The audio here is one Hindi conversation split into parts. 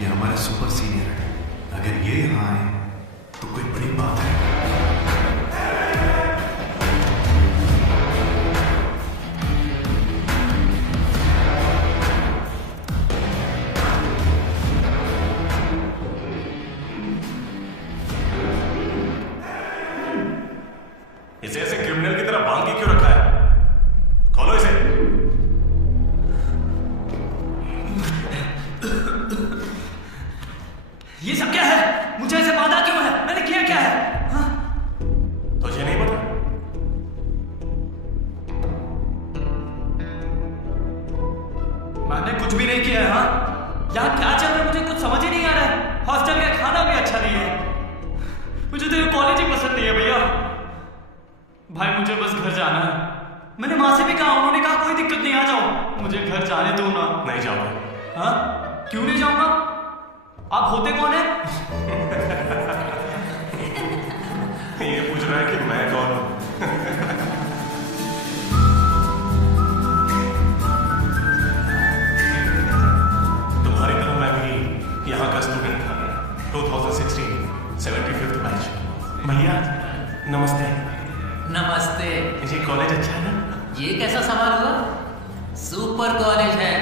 ये हमारे सुपर सीनियर है। अगर ये यहाँ आए तो कोई बड़ी बात है। इसे ऐसे क्रिमिनल की तरह बांध के क्यों रखा है? खोलो इसे। ये सब क्या है? मुझे ऐसे बांधा क्यों है? मैंने किया क्या है? हाँ? तुझे नहीं पता? मैंने कुछ भी नहीं किया है। हाँ? यहाँ क्या चल रहा है मुझे कुछ समझ ही नहीं आ रहा है। हॉस्टल का खाना भी अच्छा नहीं है। मुझे तो ये कॉलेज ही पसंद नहीं है भैया। भाई मुझे बस घर जाना है। मैंने माँ से भी कहा, उन्होंने कहा कोई दिक्कत नहीं, आ जाओ। मुझे घर जाने दो ना। नहीं जाऊंगा। हाँ? क्यों नहीं जाऊंगा? आप होते कौन है? ये पूछ रहा है कि मैं कौन हूं? तुम्हारी तरह मैं भी यहाँ का स्टूडेंट था। 2016 75th बैच। भैया नमस्ते। नमस्ते। ये कॉलेज अच्छा है ना? ये कैसा सवाल हुआ? सुपर कॉलेज है।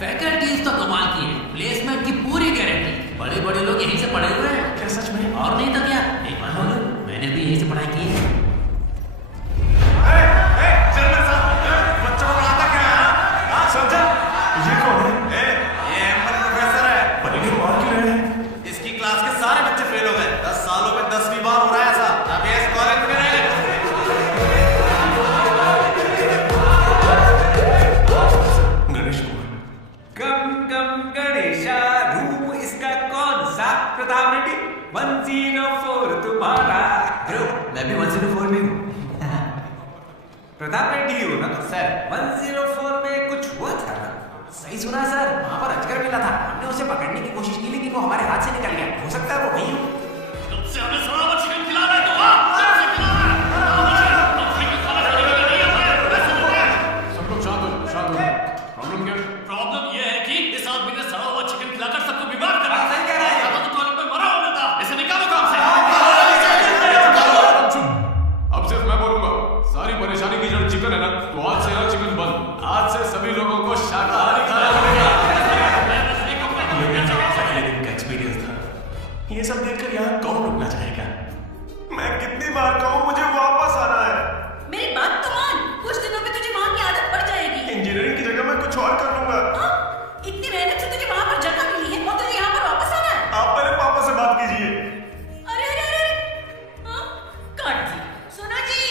फैकल्टीज तो कमाल की है, प्लेसमेंट की पूरी गारंटी। बड़े बड़े लोग यहीं से पढ़े हुए हैं। क्या सच में? और नहीं तो क्या, एक बात बोलो, मैंने भी यहीं से पढ़ाई की है। चेयरमैन साहब, बच्चों को पढ़ाता क्या है? हाँ समझा? ये कौन है? ये अहमद प्रोफेसर है। पर इन्हें मार क्यों रहे हैं? इसकी क्लास के सारे बच्चे फेल हो गए। 10 सालों में 10वीं बार हो रहा है ऐसा। अब ये इस कॉलेज में रहे। गणेश कुमार। कम कम गणेशा, रूम इसका कौन सा? प्रताप रेड्डी 104 तुम्हारा। ब्रो, मैं भी 104 में हूँ। प्रताप रेड्डी हो ना? तो सर 104 में कुछ हुआ था ना? सही सुना सर, वहाँ पर अजगर मिला था। हमने उसे पकड़ने की कोशिश की लेकिन वो हमारे हाथ से निकल गया। हो सकता है वो वही हो। तुमसे हमें सड़ा हुआ चिकन खिलाना है तो हाँ, कैसे खिलाना है? हम चिकन खाना खाने वाले नहीं हैं, वैसे बोले। सब लोग शांत हो, शांत हो। प्रॉब्लम क्या है? प्रॉब्लम ये है कि इस आदमी ने सड़ा हुआ चिकन खिलाकर सबको बीमार करा। सही कह रहा है। तो टॉयलेट में मरा हुआ मिलता। इसे निकालो काम से। अब सिर्फ मैं बोलूंगा। सारी परेशानी की जड़ चिकन है ना, तो आज से यहाँ चिकन बंद। आज से सभी लोगों को शाकाहारी खाना मिलेगा। ये मेरा पहले दिन का एक्सपीरियंस था। ये सब देखकर यहाँ कौन रुकना चाहेगा? मैं कितनी बार कहूँ मुझे वापस आना है। मेरी बात तो मान, कुछ दिनों में तुझे वहाँ की आदत पड़ जाएगी। इंजीनियरिंग की जगह मैं कुछ और कर लूंगा। हाँ? इतनी मेहनत से तुझे वहाँ पर जगह मिली है और तुझे यहाँ पर वापस आना है? आप पहले पापा से बात कीजिए। अरे अरे अरे, हाँ? काट दी। सुनो जी।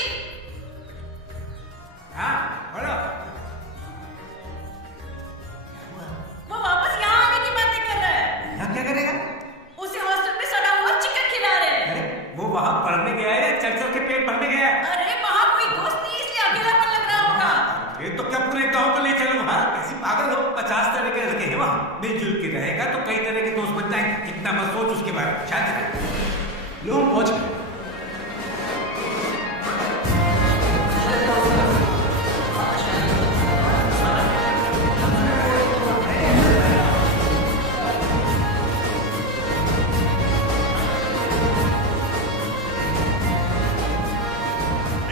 हाँ बोलो। वो वापस यहाँ आने की बातें कर रहा है। यहाँ क्या करेगा? उसे हॉस्टल में सड़ा हुआ चिकन खिला रहे हैं। अरे वो वहाँ पढ़ने गया है या चल चल के पेट भरने गया है? अरे वहाँ कोई दोस्त नहीं, इसलिए अकेलापन लग रहा होगा। ये तो क्या पूरे गांव को ले चलूं? हाँ कैसी पागल हो? 50 तरह के लड़के हैं वहाँ। मिलजुल के रहेगा तो कई तरह के दोस्त बन जाएंगे। इतना मत सोच उसके बारे में। शांत रह। लो हम पहुंच गए।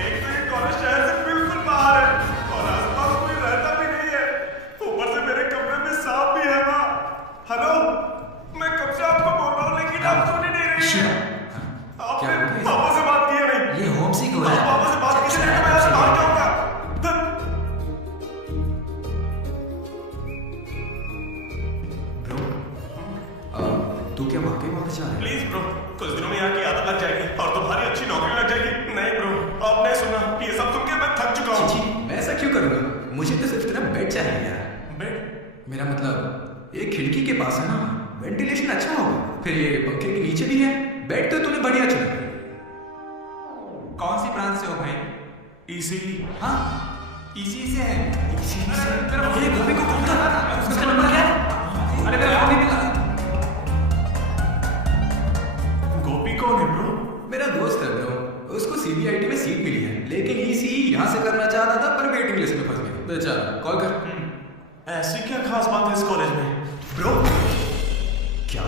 एक तो ये कॉलेज शहर से बिल्कुल बाहर है और आसपास कोई रहता भी नहीं है। ऊपर से मेरे कमरे में सांप भी है वहाँ। हेलो, मैं कब से आपको बोल रहा हूँ लेकिन आप सुन ही नहीं रही हैं। आपने पापा से बात की है नहीं? ये होम सिक हो रहा है। पापा से बात कीजिए नहीं तो मैं यहाँ से भाग जाऊंगा। तू क्या वाकई वापस जा रहा है? प्लीज ब्रो, कुछ दिनों में यहाँ की आदत लग जाएगी और तुम्हारी अच्छी नौकरी लग जाएगी। नहीं ब्रो, आपने सुना, ये सब सुन के मैं थक चुका हूँ। जी, मैं ऐसा क्यों करूँगा? मुझे तो सिर्फ तेरा बेड चाहिए यार। बेड? मेरा मतलब ये खिड़की के पास है ना, वेंटिलेशन अच्छा होगा। फिर ये पंखे के नीचे भी है। बेड तो तूने बढ़िया चुना। कौन सी ब्रांच से हो भाई? इसी हाँ इसी से है। इसी से ये गोभी को कौन था? उसका नंबर क्या है? अरे मेरा फोन नहीं मिला। गोपी कौन है ब्रो? मेरा दोस्त है ब्रो, उसको सीबीआईटी में सीट मिली है लेकिन ईसी यहाँ से करना चाहता था पर वेटिंग लिस्ट में फंस गया। बेचारा, कॉल कर। ऐसी क्या खास बात है इस कॉलेज में? ब्रो क्या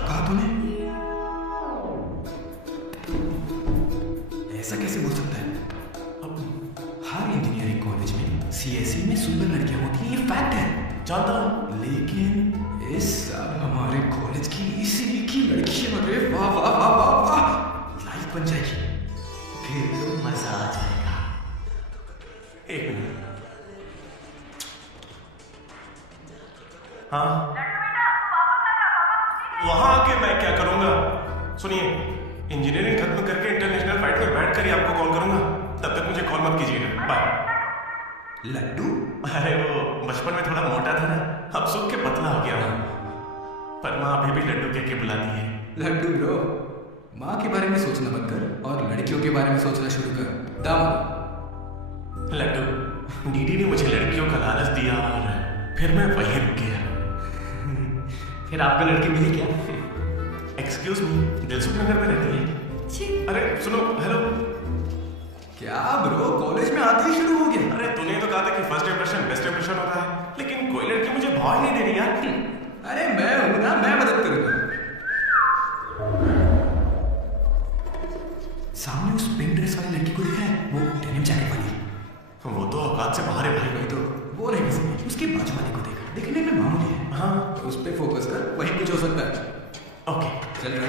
जानता हूँ। लेकिन इस साल हमारे कॉलेज की इसी की लड़की, अरे वाह वाह वाह वाह वाह, लाइफ बन जाएगी, फिर तो मजा आ जाएगा। एक मिनट। हाँ, वहां आके मैं क्या करूंगा? सुनिए, इंजीनियरिंग खत्म करके इंटरनेशनल फ्लाइट में बैठ कर ही आपको कॉल करूंगा। तब तक मुझे कॉल मत कीजिएगा। बाय। लड्डू? अरे वो बचपन में थोड़ा मोटा था ना, अब सूख के पतला हो गया हूँ। पर माँ अभी भी लड्डू कह के बुलाती है। लड्डू ब्रो, माँ के बारे में सोचना बंद कर और लड़कियों के बारे में सोचना शुरू कर। दम। लड्डू, डीडी ने मुझे लड़कियों का लालच दिया और फिर मैं वहीं रुक गया। फिर आपको लड़की मिली क्या? एक्सक्यूज मी, दिलसुख नगर में रहती है? छी। अरे सुनो, हेलो। क्या ब्रो, कॉलेज में आते ही शुरू हो गया? अरे तूने तो कहा था कि फर्स्ट इंप्रेशन बेस्ट इंप्रेशन होता है, लेकिन कोई लड़की मुझे भाव नहीं दे रही यार। अरे मैं हूं ना, मैं मदद करूंगा। सामने उस पिंक ड्रेस वाली लड़की को देखा है, वो डेनिम जैकेट वाली। वो तो औकात से बाहर है भाई। वही तो, वो नहीं समझ, उसके बाजू वाले को देखा, दिखने में मामूली है। हाँ, उस पे फोकस कर, वही कुछ हो सकता है। ओके। चल रहा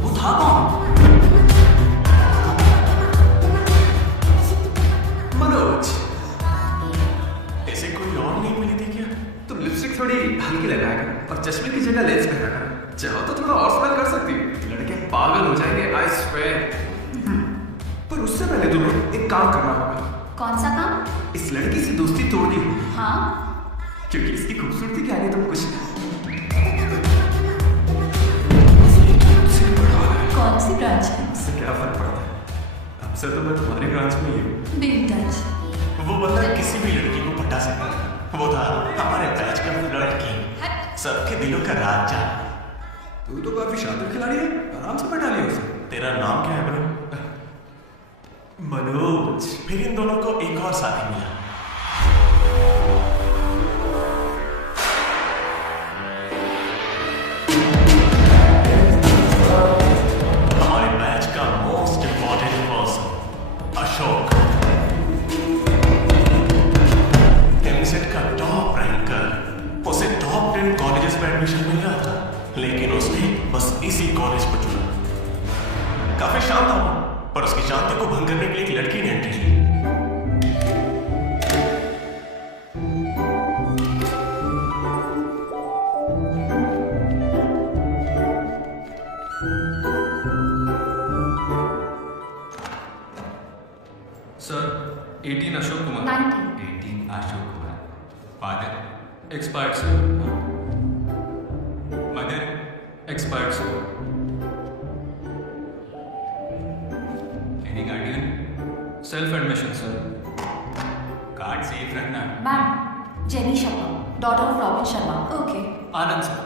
वो था कौन? मनोज, ऐसे कोई और नहीं मिली थी क्या? तुम लिपस्टिक थोड़ी हल्की लगाया कर और चश्मे की जगह लेंस पहना कर। चाहो तो थोड़ा और स्माइल कर सकती हो, लड़के पागल हो जाएंगे, आई स्वेयर। पर उससे पहले तुम्हें एक काम करना होगा। कौन सा काम? इस लड़की से दोस्ती तोड़नी होगी, हाँ, क्योंकि इसकी खूबसूरती के आगे तुम कुछ नहीं। कौन सी ब्रांच है? इससे क्या फर्क पड़ता है? अब से तो मैं तुम्हारे ब्रांच में ही हूँ। Be in touch. वो बंदा किसी भी लड़की को पटा सकता है। वो था हमारे बैच का फ्लर्ट किंग, सबके दिलों का राजा। तू तो काफी शातिर खिलाड़ी है, आराम से पटा लिया उसे। तेरा नाम क्या है ब्रो? मनोज। फिर इन दोनों को एक और साथी मिला। हमारे बैच का most important person Ashok, EAMCET का टॉप रैंकर। उसे टॉप 10 कॉलेजेस में एडमिशन मिल रहा था, लेकिन उसने बस इसी कॉलेज को चुना। काफी शांत था, पर उसकी शांति को भंग करने के लिए एक लड़की ने एंट्री ली। Sir 18 Ashok Kumar. 19। 18 Ashok Kumar. Father expired sir. Mother expired sir. Any guardian? Self admission sir. Card safe रखना। Ma'am, Jenny Sharma, daughter of Robin Sharma. Okay. Anand sir.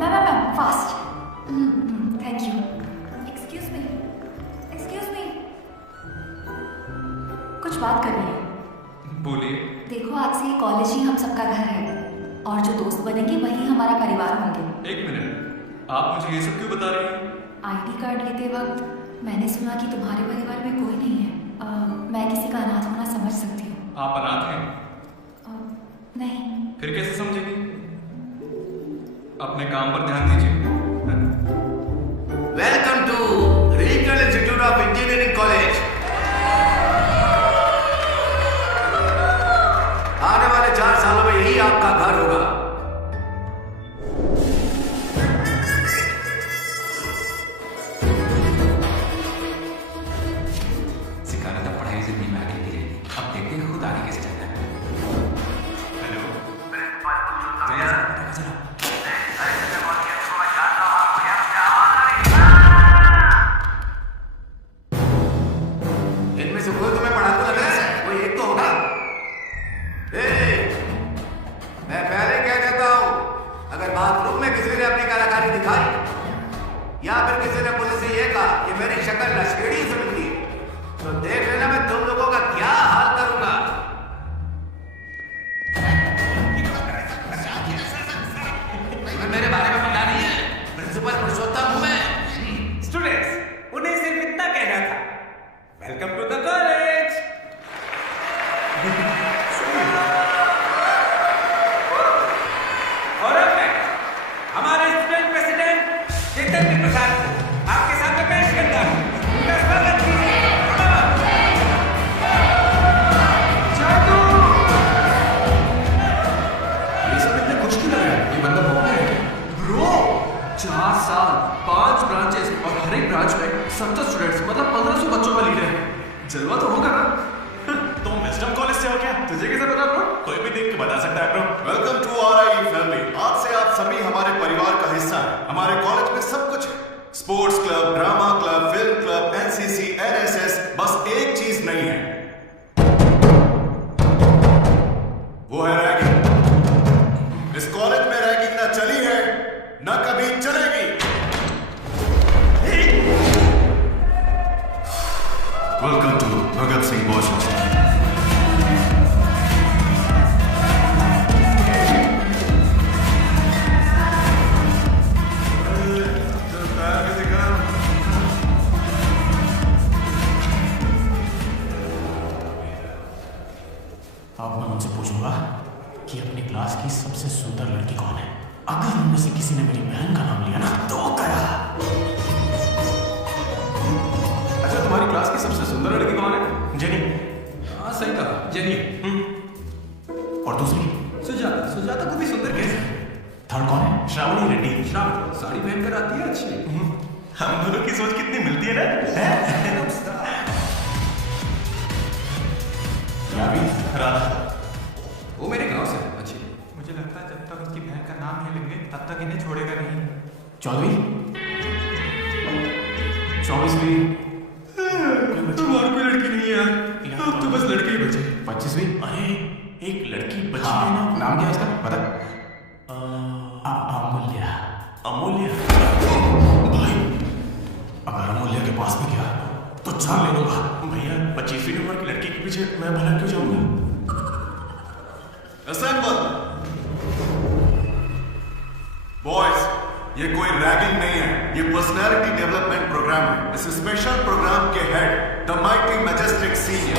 Ma'am, fast. Thank you. Excuse me, excuse me, कुछ बात करनी है। बोलिए। देखो, आज से ये कॉलेज ही हम सबका घर है और जो दोस्त बनेंगे वही हमारा परिवार होंगे। एक मिनट, आप मुझे ये सब क्यों बता रही हैं? आईडी कार्ड लेते वक्त मैंने सुना कि तुम्हारे परिवार में कोई नहीं है। मैं किसी का अनाथ होना समझ सकती हूँ। आप अनाथ हैं? नहीं। फिर कैसे समझेंगी? अपने काम पर ध्यान दीजिए। Welcome to regional institute of engineering college. आने वाले 4 सालों में यही आपका घर होगा। सिखाना था पढ़ाई जिंदगी में आगे की रहेगी। अब देखते हैं खुद आगे कैसे चलता है। हेलो। जरा जरा इनमें से कोई तुम्हें पढ़ाता लगा है? कोई एक तो होगा। मैं पहले कह देता हूं, अगर बाथरूम में किसी ने अपनी कलाकारी दिखाई या फिर किसी ने पुलिस से ये कहा कि मेरी शक्ल लश्करी से मिलती है, तो देख लेना मैं तुम लोगों का क्या हाल करूंगा। तुम्हें मेरे बारे में पता नहीं है? प्रिंसिपल पुरुषोत्तम हूं वेलकम टू द कॉलेज। और अब मैं हमारे स्टूडेंट प्रेसिडेंट चैतन्य प्रसाद को आपके सामने पेश करता हूँ। उनका स्वागत कीजिए। ये सब इतने कुछ क्यों लग रहा है? ये बंदा बहुत है ब्रो। 4 साल 5 ब्रांचेस और हर एक ब्रांच में 70 स्टूडेंट्स मतलब 1500 बच्चों का लीडर है। जलवा तो होगा ना? तुम विजडम कॉलेज से हो क्या? तुझे कैसे पता ब्रो? कोई भी देख के बता सकता है bro. Welcome to RIE family. आज से आप सभी हमारे परिवार का हिस्सा हैं। हमारे कॉलेज में सब कुछ है, sports club, drama club, film club, NCC, NSS। बस एक चीज नहीं है, वो है रैगिंग। इस कॉलेज में रैगिंग ना चली है ना कभी चलेगी। Welcome to Bhagat Singh boys hostel. अब मैं उनसे पूछूंगा कि अपनी क्लास की सबसे सुंदर लड़की कौन है। अगर उनमें से किसी ने मेरी बहन का नाम लिया ना तो गया। अच्छा, तुम्हारी क्लास की सबसे सुंदर लड़की कौन है? जेनी। हाँ सही कहा, जेनी। और दूसरी? सुजाता। सुजाता को भी सुंदर कैसे? थर्ड कौन है? श्रावणी रेड्डी। श्रावण साड़ी पहनकर आती है, अच्छी। हम दोनों की सोच कितनी मिलती है ना? राधा। वो मेरे गांव से है, अच्छी। मुझे लगता है जब तक उसकी बहन का नाम नहीं लेंगे तब तक इन्हें छोड़ेगा नहीं। 14वीं 24वीं। तुम्हारी कोई लड़की नहीं है यार, अब तो बस लड़के ही बचे। 25वीं। अरे एक लड़की बची है हाँ, ना। नाम क्या है इसका बता? अमूल्य। अमूल्य भाई, अगर अमूल्य के पास में गया तो जान ले लूंगा। भैया 25वीं नंबर की लड़की के पीछे मैं भला क्यों जाऊंगा? असेंबल। बॉयज, ये कोई रैगिंग नहीं है, ये पर्सनालिटी डेवलपमेंट प्रोग्राम है। इस स्पेशल प्रोग्राम के head the mighty majestic senior,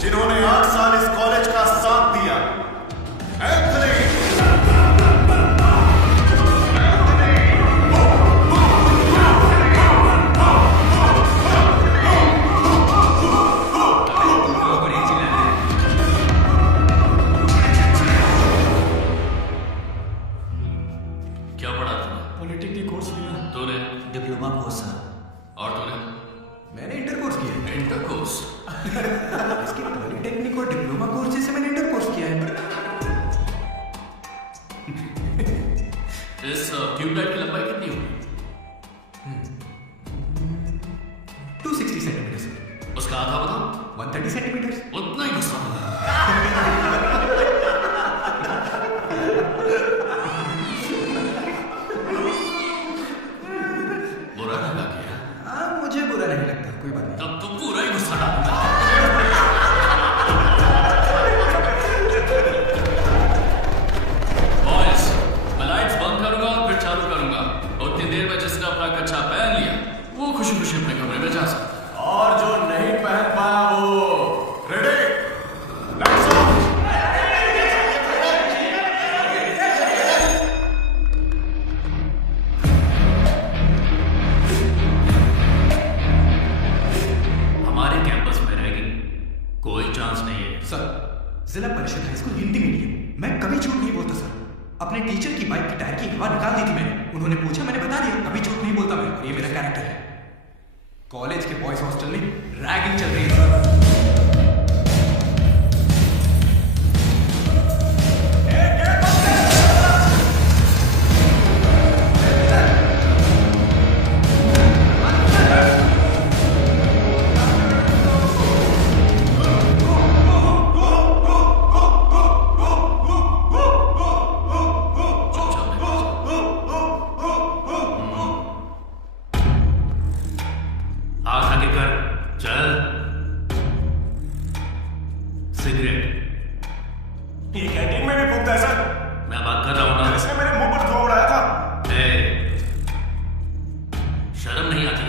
जिन्होंने 8 साल इस कॉलेज का साथ दिया, एंथनी। क्या पढ़ा तुमने? पॉलिटेक्निक कोर्स लिया। तूने? डिप्लोमा कोर्स है। और तूने? मैंने इंटर कोर्स किया है। Inter course? इसकी पॉलिटेक्निक और डिप्लोमा कोर्स जैसे मैंने इंटर कोर्स किया है। इस ट्यूबलाइट की लंबाई कितनी होगी? 260 सेंटीमीटर। उसका आधा बताओ। 130 सेंटीमीटर। उतना ही गुस्सा होगा। बुरा लगा क्या? हाँ, मुझे बुरा नहीं लगता, कोई बात नहीं। तब तो पूरा ही गुस्सा डालूंगा। बॉयज, मैं लाइट्स बंद करूंगा और फिर चालू करूंगा। उतनी देर में जिसने अपना कच्छा पहन लिया वो खुशी खुशी अपने कमरे में जा सकता है। और जो नहीं पहन पाया वो रेडी, लाइट्स ऑफ। हमारे कैंपस में रैगिंग कोई चांस नहीं है। सर, जिला परिषद हाई स्कूल हिंदी मीडियम, मैं कभी झूठ नहीं बोलता सर। अपने टीचर की बाइक की टायर की हवा निकाल दी थी मैंने। उन्होंने पूछा, मैंने बता दिया। कभी झूठ नहीं बोलता मैं, और ये मेरा कैरेक्टर है। कॉलेज के बॉयज हॉस्टल में रैगिंग चल रही है सर। हाथ आगे कर, चल। सिगरेट ये कैंटीन में भी फूकता है सर। मैं बात कर रहा हूं ना। इसने मेरे मुंह पर धुआं उड़ाया था। शर्म नहीं आती?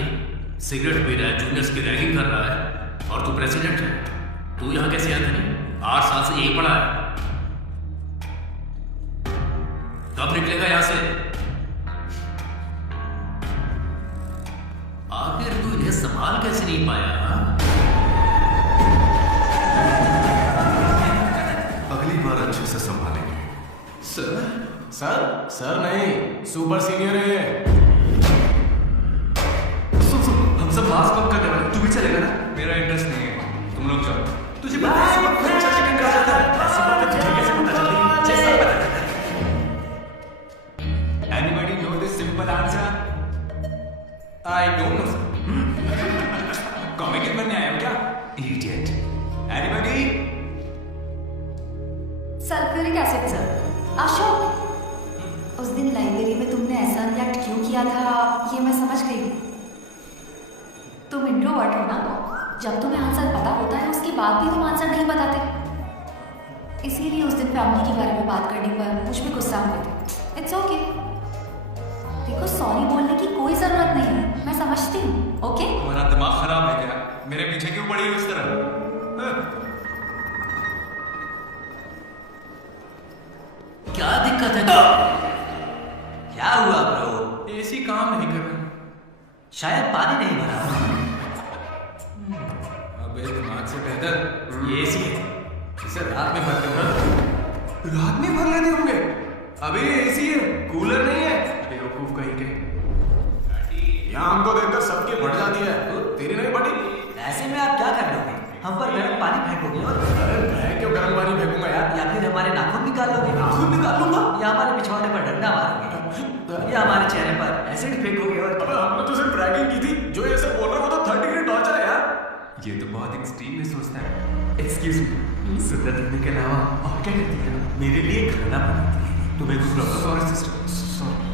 सिगरेट पी रहा है, जूनियर्स की रैगिंग कर रहा है और तू प्रेसिडेंट है। तू यहाँ कैसे आता नहीं? 8 साल से यही पड़ा है। कब निकलेगा यहाँ से? आखिर तू इन्हें संभाल कैसे नहीं पाया? अगली बार अच्छे से संभालेंगे। सर नहीं, सुपर सीनियर है ये। सुन, हम सब मास्क बंद करने वाले, तू भी चलेगा ना? मेरा इंटरेस्ट नहीं है, तुम लोग जाओ। तुझे पता है ऐसी बात फ्रेंच चिकन कर जाता है, ऐसी बात तुझे कैसे पता चलती? जैसा पता चलता है। Anybody know this simple answer? I don't know, sir. Comedian बनने आया हो क्या? Idiot. Anybody? Sulphuric acid sir. Ashok, उस दिन लाइब्रेरी में तुमने ऐसा रिएक्ट क्यों किया था ये मैं समझ गई। तुम इंट्रोवर्ट हो ना, जब तुम्हें आंसर पता होता है उसके बाद भी तुम आंसर नहीं बताते, इसीलिए उस दिन फैमिली के बारे में बात करने पर मुझ में गुस्सा हुए थे। इट्स ओके, देखो सॉरी बोलने की कोई जरूरत नहीं है, मैं समझती हूँ। ओके? तुम्हारा दिमाग खराब है क्या? मेरे पीछे क्यों पड़ी हो इस तरह? क्या दिक्कत है? क्या हुआ ब्रो? एसी काम नहीं कर रहा, शायद पानी नहीं भरा। अबे दिमाग से बेहतर ये एसी है, इसे रात में भर के रात में भर लेते होंगे। अबे एसी है, कूलर नहीं है। बेवकूफ कहीं के। यहाँ हमको देखकर सबकी बढ़ जाती है, तेरी नहीं बढ़ी। ऐसे में आप क्या कर लोगे? हम पर गर्म पानी फेंकोगे और अरे मैं क्यों गर्म पानी फेंकूंगा यार? या फिर हमारे नाखून निकालोगे? नाखून निकाल लूंगा? या हमारे पिछवाड़े पर डंडा मारोगे? या हमारे चेहरे पर एसिड फेंकोगे? और अबे हमने तो सिर्फ रैगिंग की थी, जो ये सब बोल रहा है वो तो 3rd डिग्री टॉर्चर है यार। ये तो बहुत एक्सट्रीम में सोचता है। एक्सक्यूज मी, सुंदर दिखने के अलावा और क्या करती है? मेरे लिए खाना बनाती है। तुम्हें कुछ problem? Sorry sister, sorry.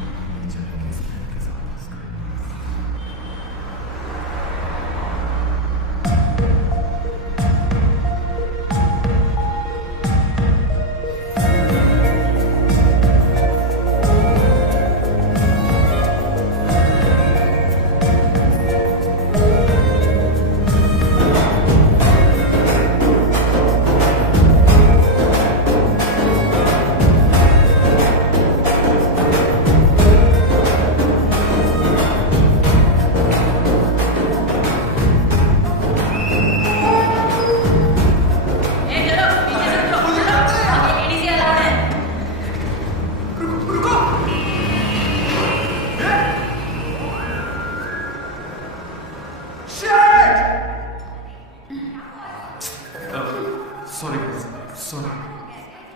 Sorry,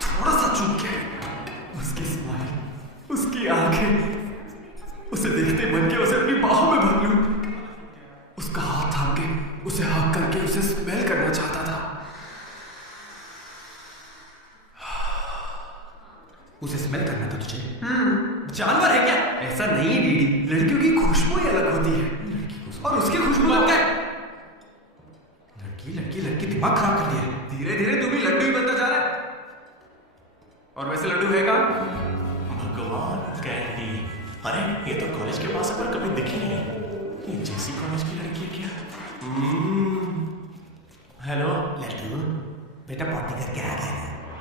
थोड़ा सा चूक गया। उसकी स्माइल, उसकी आंखें, उसे देखते मन के उसे अपनी बाहों में भर लूं। उसका हाथ थाम के उसे हक करके उसे स्मेल करना चाहता था। उसे स्मेल करना था तुझे? जानवर है क्या? ऐसा नहीं है डीडी, लड़कियों की खुशबू ही अलग होती है। और उसकी खुशबू अलग है। लड़की दिमाग खराब कर दिया है। धीरे धीरे तू भी लड्डू ही बनता जा रहा है। और वैसे लड्डू है कहाँ? भगवान, कैंडी। अरे ये तो कॉलेज के पास पर कभी दिखी नहीं। ये जेसी कॉलेज की लड़की है क्या? हेलो लड्डू, बेटा पॉटी करके आ गया।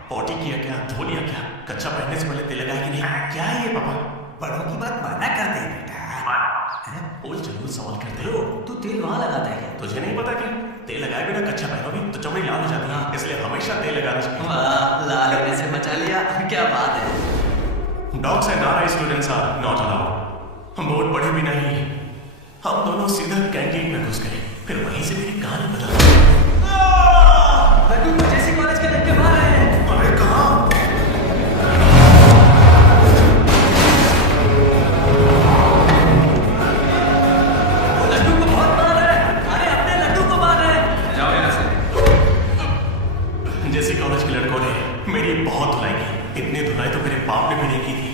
पॉटी किया क्या? धो लिया क्या? कच्चा पहनने से पहले तेल लगाया कि नहीं? क्या है ये पापा? बड़ों की बात माना करते हैं बेटा। बोल जरूर सवाल करते हो। तू तेल वहां लगाता है क्या? तुझे नहीं पता क्या? तेल लगाए बिना कच्चा पहनोगे तो चमड़ी लाल हो जाती है, इसलिए हमेशा तेल लगाना चाहिए। वाह, लाल होने से बचा लिया, क्या बात है। Dogs and are students are not allowed. Board पढ़े भी नहीं, हम दोनों सीधा कैंटीन में घुस गए। फिर वहीं से मेरी कहानी बदल। लड्डू को जेसी कॉलेज के लड़के मार रहे हैं। अरे कहाँ? जैसी कॉलेज के लड़कों ने मेरी बहुत धुलाई की। इतनी धुलाई तो मेरे बाप ने भी नहीं की थी।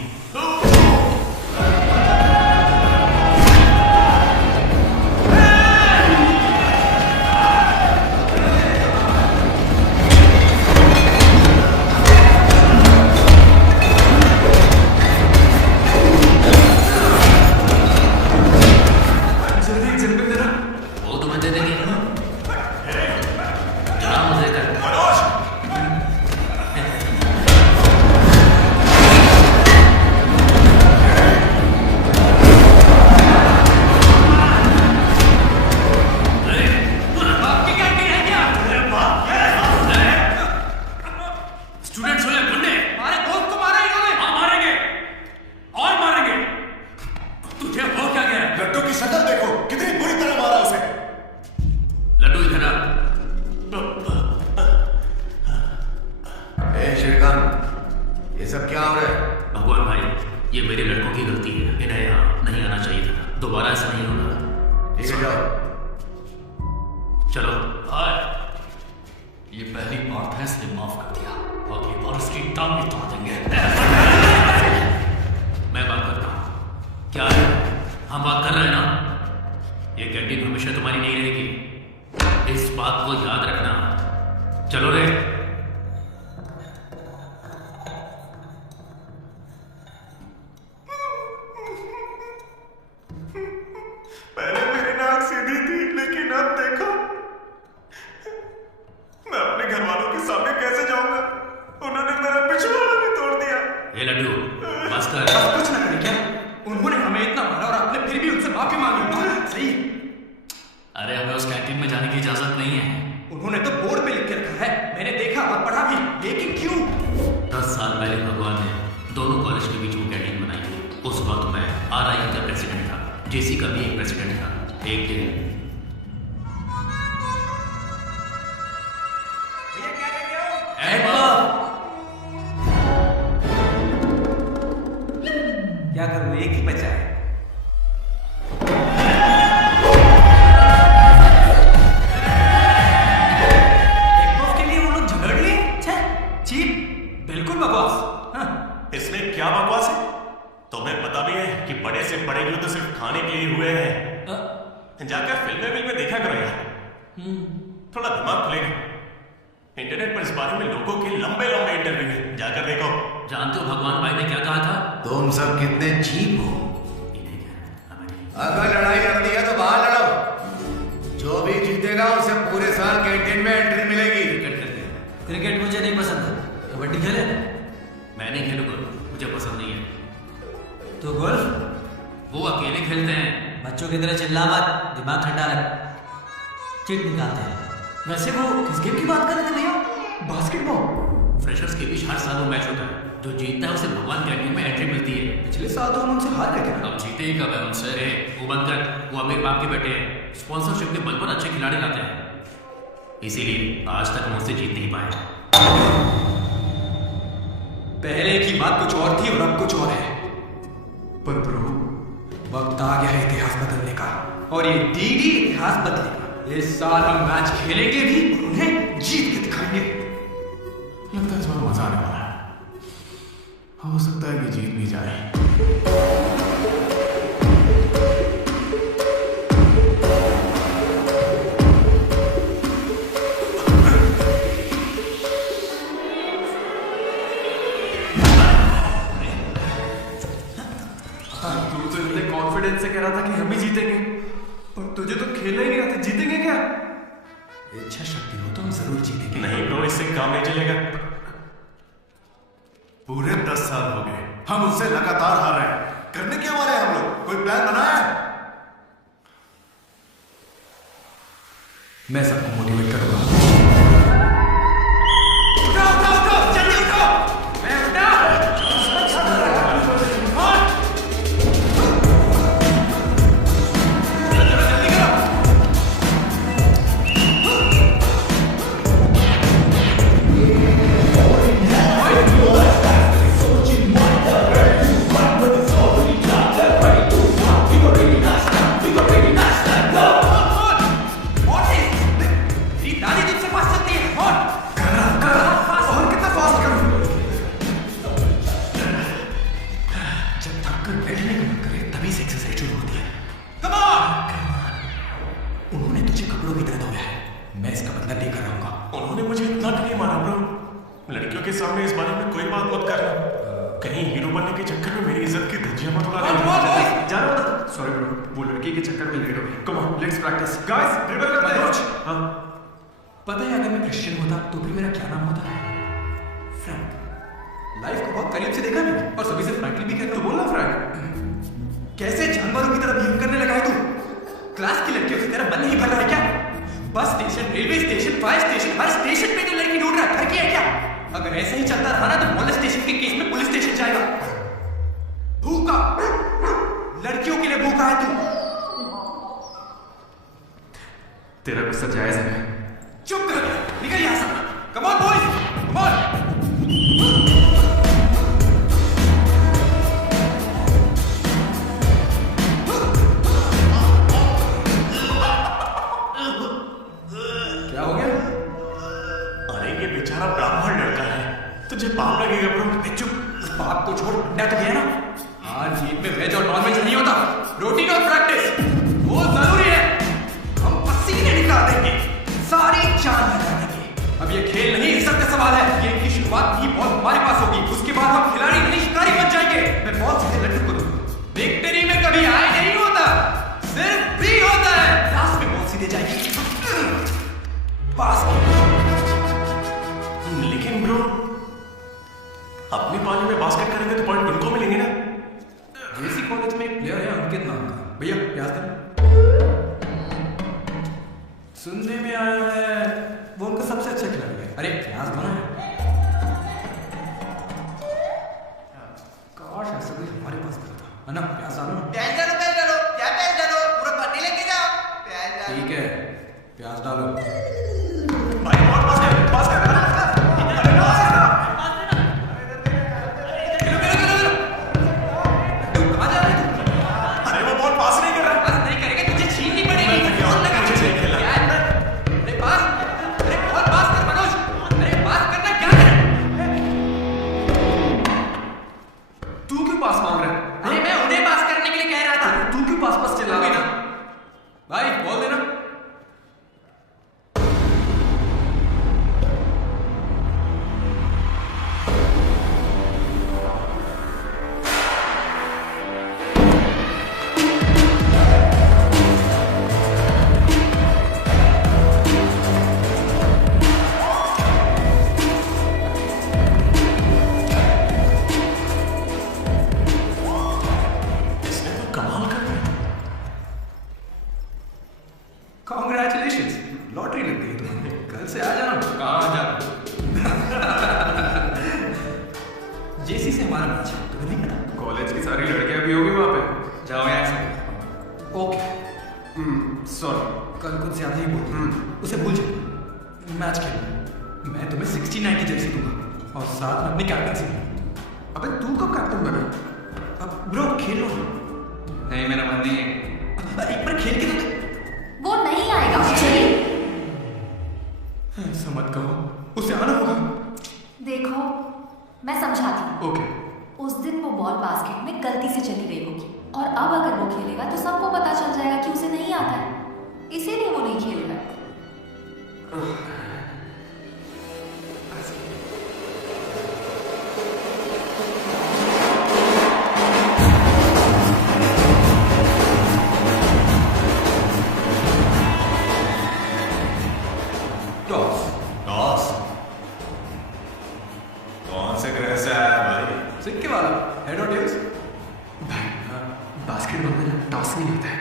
चलो हाय, ये पहली बार था इसलिए माफ कर दिया, अगली बार उसकी टांग भी तोड़ देंगे। मैं बात करता हूँ, क्या है? हम बात कर रहे हैं ना? ये कैंटीन हमेशा तुम्हारी नहीं रहेगी, इस बात को याद रखना। चलो रे। पहले मेरी नाक सीधी थी, लेकिन अब देखो, मैं अपने घर वालों के सामने कैसे जाऊंगा? उन्होंने मेरा पिछवाड़ा भी तोड़ दिया। ये लड्डू बस कर। कुछ ना करें क्या? उन्होंने हमें इतना मारा और आपने फिर भी उनसे माफी मांगी। सही। अरे हमें उस कैंटीन में जाने की इजाजत नहीं है। उन्होंने तो बोर्ड पे लिख के रखा है, मैंने देखा और पढ़ा भी, लेकिन क्यों? 10 साल पहले भगवान ने दोनों कॉलेज के बीच वो कैंटीन बनाई थी। उस वक्त मैं RI का प्रेसिडेंट था, JC का भी एक प्रेसिडेंट था। एक दिन भैया क्या लेके आओ? क्या करूं, एक ही बचा है। इसमें क्या बकवास है? तुम्हें पता भी है कि बड़े से बड़े युद्ध सिर्फ खाने के लिए हुए हैं। जाकर फिल्में देखा करो यार, थोड़ा दिमाग खुलेगा। इंटरनेट पर इस बारे में लोगों के लंबे लंबे इंटरव्यू हैं, जाकर देखो। जानते हो भगवान भाई ने क्या कहा था? तुम सब कितने चीप हो। अगर लड़ाई लड़नी है तो बाहर लड़ो, जो भी जीतेगा उसे पूरे साल कैंटीन में एंट्री मिलेगी। क्रिकेट मुझे नहीं पसंद है, कबड्डी खेले? मैं नहीं खेलूंगा, मुझे पसंद नहीं है। तो गोल्फ? वो अकेले खेलते हैं। बच्चों की तरह चिल्ला मत, दिमाग ठंडा रख, चिट निकालते हैं। वैसे वो किस गेम की बात कर रहे थे भैया? बास्केटबॉल। फ्रेशर्स के बीच हर साल वो मैच होता है, जो जीतता है उसे भगवान कैंटीन में एंट्री मिलती है। पिछले साल तो हम उनसे हार गए थे। अब जीते ही कब है उनसे? वो बनकर वो अमीर बाप के बेटे हैं, स्पॉन्सरशिप के बल पर अच्छे खिलाड़ी लाते हैं, इसीलिए आज तक हम उससे जीत नहीं पाए। पहले की बात कुछ और थी और अब कुछ और है। पर ब्रो, वक्त आ गया है इतिहास बदलने का, और ये DD इतिहास बदलेगा। इस साल हम मैच खेलेंगे भी और उन्हें जीत के दिखाएंगे। लगता है इस बार मजा आने वाला है। हो सकता है कि जीत भी जाए। कॉन्फिडेंस से कह रहा था कि हम ही जीतेंगे, पर तुझे तो खेलना ही नहीं आता। जीतेंगे क्या? इच्छा शक्ति हो तो हम जरूर जीतेंगे। नहीं ब्रो, इससे काम नहीं चलेगा। पूरे 10 साल हो गए हम उनसे लगातार हार रहे हैं। करने क्या वाले हम लोग? कोई प्लान बनाया है? मैं सबको मोटिवेट करूंगा। उन्होंने मुझे इतना नहीं मारा ब्रो। लड़कियों के सामने इस बारे में कोई बात मत करना, कहीं हीरो बनने के चक्कर में मेरी इज्जत की धज्जियां मत उड़ा देना। सॉरी ब्रो, वो लड़की के चक्कर में लेट हो गई। Come on, let's practice guys. Dribble करते हैं। हां, पता है अगर मैं क्रिश्चियन होता तो फिर मेरा क्या नाम होता? फ्रैंक। लाइफ को बहुत करीब से देखा मैंने और सभी से फ्रैंकली भी कहता हूं। बोला फ्रैंक, कैसे जानवरों की तरह बिहेव करने लगा है तू? क्लास की लड़कियों से तेरा मन नहीं भर रहा है क्या? Bus station, railway station, fire station, हर स्टेशन पे तो लड़की ढूंढ रहा है। घर की है क्या? अगर ऐसा ही चलता रहा ना तो मोलेस्टेशन के केस में पुलिस स्टेशन जाएगा। भूखा, लड़कियों के लिए भूखा है तू। तेरा गुस्सा जायज है। चुप कर, निकल यहां से। Come on boys, come on. लगेगा ब्रो। चुप, इस बात को छोड़, अंडा तो गया ना। आज ईद में वेज और नॉन वेज नहीं होता, रोटी और प्रैक्टिस वो जरूरी है। हम पसीने निकाल देंगे, सारी जान लगा देंगे। अब ये खेल नहीं, इज्जत का सवाल है। गेम की शुरुआत की बॉल हमारे पास होगी, उसके बाद हम खिलाड़ी नहीं शिकारी बन जाएंगे। मैं बॉल सीधे लट्टू को दूंगा। विक्ट्री में कभी आए नहीं होता, सिर्फ भी होता है। लास्ट में बॉल सीधे जाएगी, बास्केट। लेकिन ब्रो, अपनी पाली में बास्केट करेंगे तो पॉइंट उनको मिलेंगे ना। जेसी कॉलेज में एक प्लेयर है अंकित नाम का। भैया प्याज कर। सुनने में आया है वो उनका सबसे अच्छा खिलाड़ी है। अरे प्याज दो ना। काश ऐसा कुछ हमारे पास था, है ना? प्याज डालो ना। प्याज डालो, प्याज डालो, क्या प्याज डालो, पूरा पन्नी लेके जाओ। प्याज डालो। ठीक है, प्याज डालो। भाई बहुत पास कर, पास कर। अरे वो बॉल पास नहीं कर रहा। पास नहीं करेगा, तुझे छीननी पड़ेगी। बॉल लगा, मुझे नहीं खेलना। क्या है? अरे पास, अरे बॉल पास कर मनोज। अरे पास करना क्या है? तू क्यों पास मांग रहा है? अरे मैं उन्हें पास करने के लिए कह रहा था। तू क्यों पास चिल्ला रहा है? भाई बॉल देना। इसने तो कमाल कर दिया। Congratulations, लॉटरी लग गई तुम्हें। कल से आ जाना। कहाँ जा रहा? जेसी से हमारा मैच है, तुम्हें नहीं पता? कॉलेज की सारी लड़कियां भी होगी वहां पे। जाओ यहाँ से। Okay, sorry. कल कुछ ज्यादा ही बोल, उसे भूल जाओ। मैच खेलना, मैं तुम्हें 69 की जर्सी दूंगा और साथ में अपनी कैप्टनसी दूंगा। अबे तू कब कैप्टन बना? अब ब्रो खेलो। नहीं, मेरा मन नहीं है। एक बार खेल के तो वो नहीं आएगा, चलिए। ऐसा मत कहो, उसे आना होगा। देखो, मैं समझाती हूँ। ओके। उस दिन वो बॉल बास्केट में गलती से चली गई होगी और अब अगर वो खेलेगा तो सबको पता चल जाएगा कि उसे नहीं आता है, इसीलिए वो नहीं खेलेगा। टॉस। टॉस? कौन से ग्रह से आया भाई? सिक्के वाला, हेड और टेल्स। बास्केटबॉल में टॉस नहीं होता है।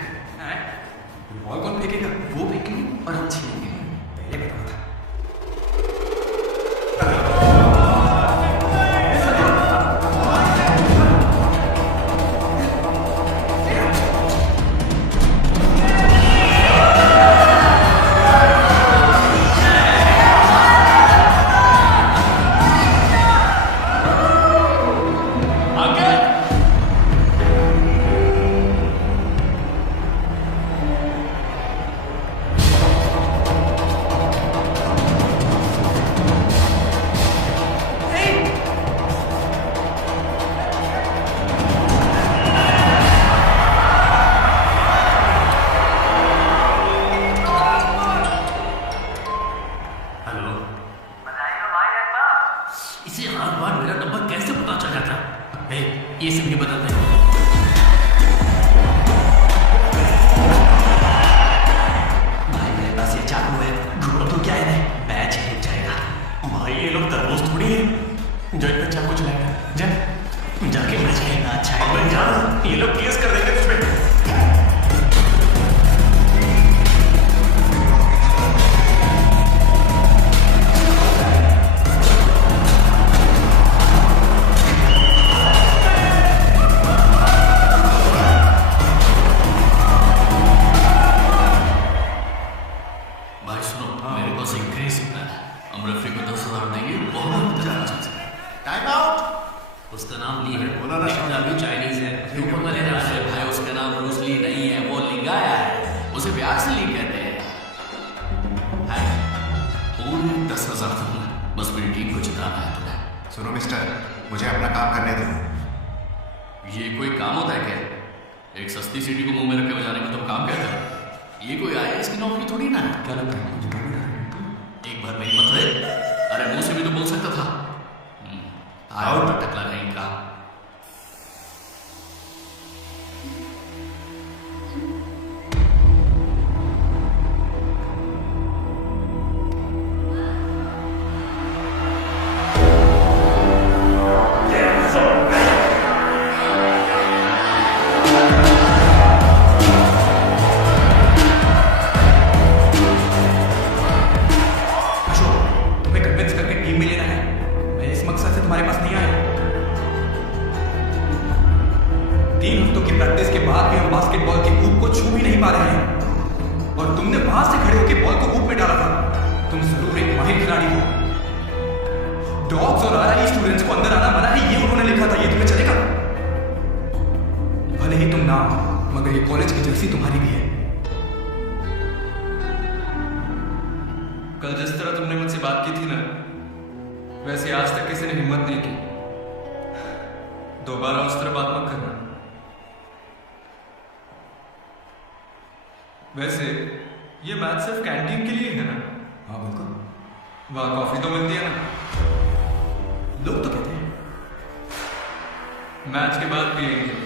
बॉल कौन फेंकेगा? वो फेंकेंगे और हम छीनेंगे। पहले बता था। हेलो, इसे हर बार मेरा नंबर कैसे पता चल जाता? ए, ये सब नहीं बताते। भाई मेरे पास ये चाकू है, ढूंढो तो क्या है? मैच जीत जाएगा। भाई ये लोग तरबूज थोड़ी है जो इतना चाकू चलाएगा। जा, जाके मैच खेलना अच्छा है। अबे जा, ये लोग केस कर देंगे तुझ पे। भाई सुनो, मेरे पास एक क्रेज है। हम रेफरी को 10,000 देंगे, बहुत मजा आ जाएगा। Time out. उसका नाम ली है, बोला ना दिखना भी चाइनीज है। क्यों पंगा ले रहा है भाई? उसका नाम ब्रूस ली नहीं है, वो लिंगाया है। उसे प्यार से ली कहते हैं। हाय, पूरे 10,000 दूंगा, बस मेरी टीम को जिताना है तुम्हें। सुनो मिस्टर, मुझे अपना काम करने दो। ये कोई काम होता है क्या? एक सस्ती सीढ़ी को मुंह में रख के बजाने को तुम काम कहते हो? ये कोई आईएएस की नौकरी थोड़ी ना है। क्या लगता है? एक बार मेरी मत है, अरे मुंह से भी तो बोल सकता था। आउट टकला नहीं का। वैसे ये मैच सिर्फ कैंटीन के लिए है ना? हाँ बिल्कुल। वहाँ कॉफी तो मिलती है ना? लोग तो कहते हैं मैच के बाद पिएंगे।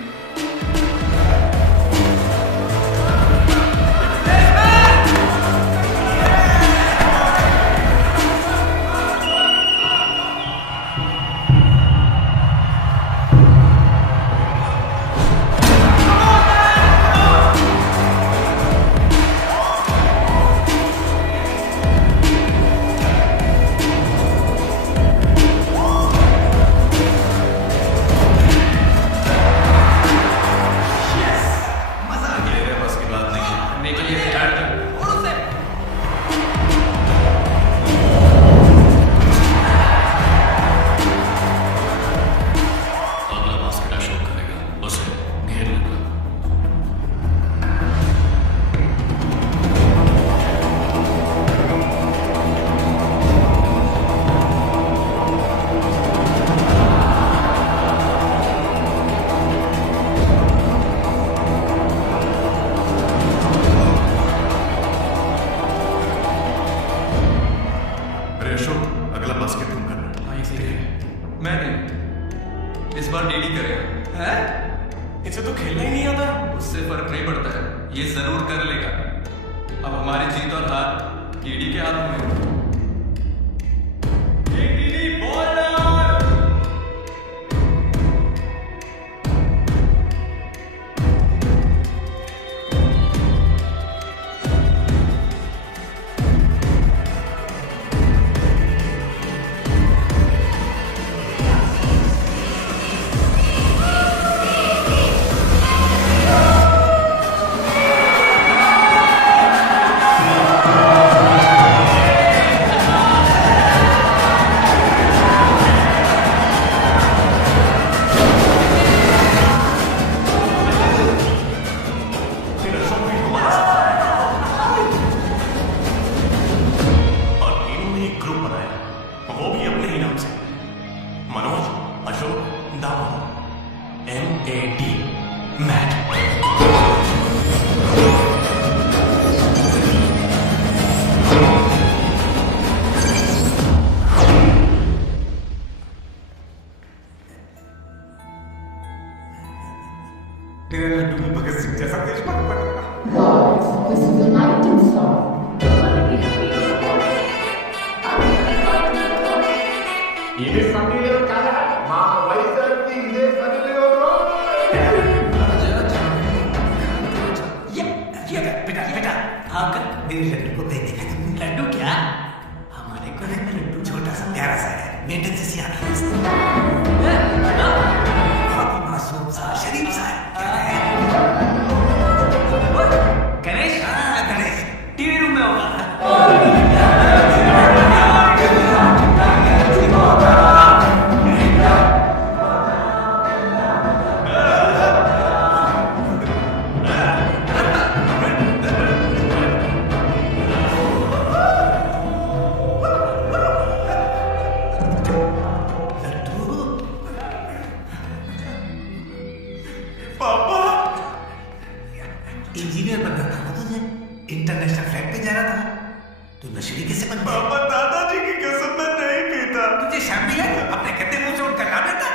तू नशेड़ी कैसे बन गया? पापा दादाजी की कसम मैं नहीं पीता। तुझे शर्म नहीं आई? अपने गंदे मुंह से उनका नाम लेता?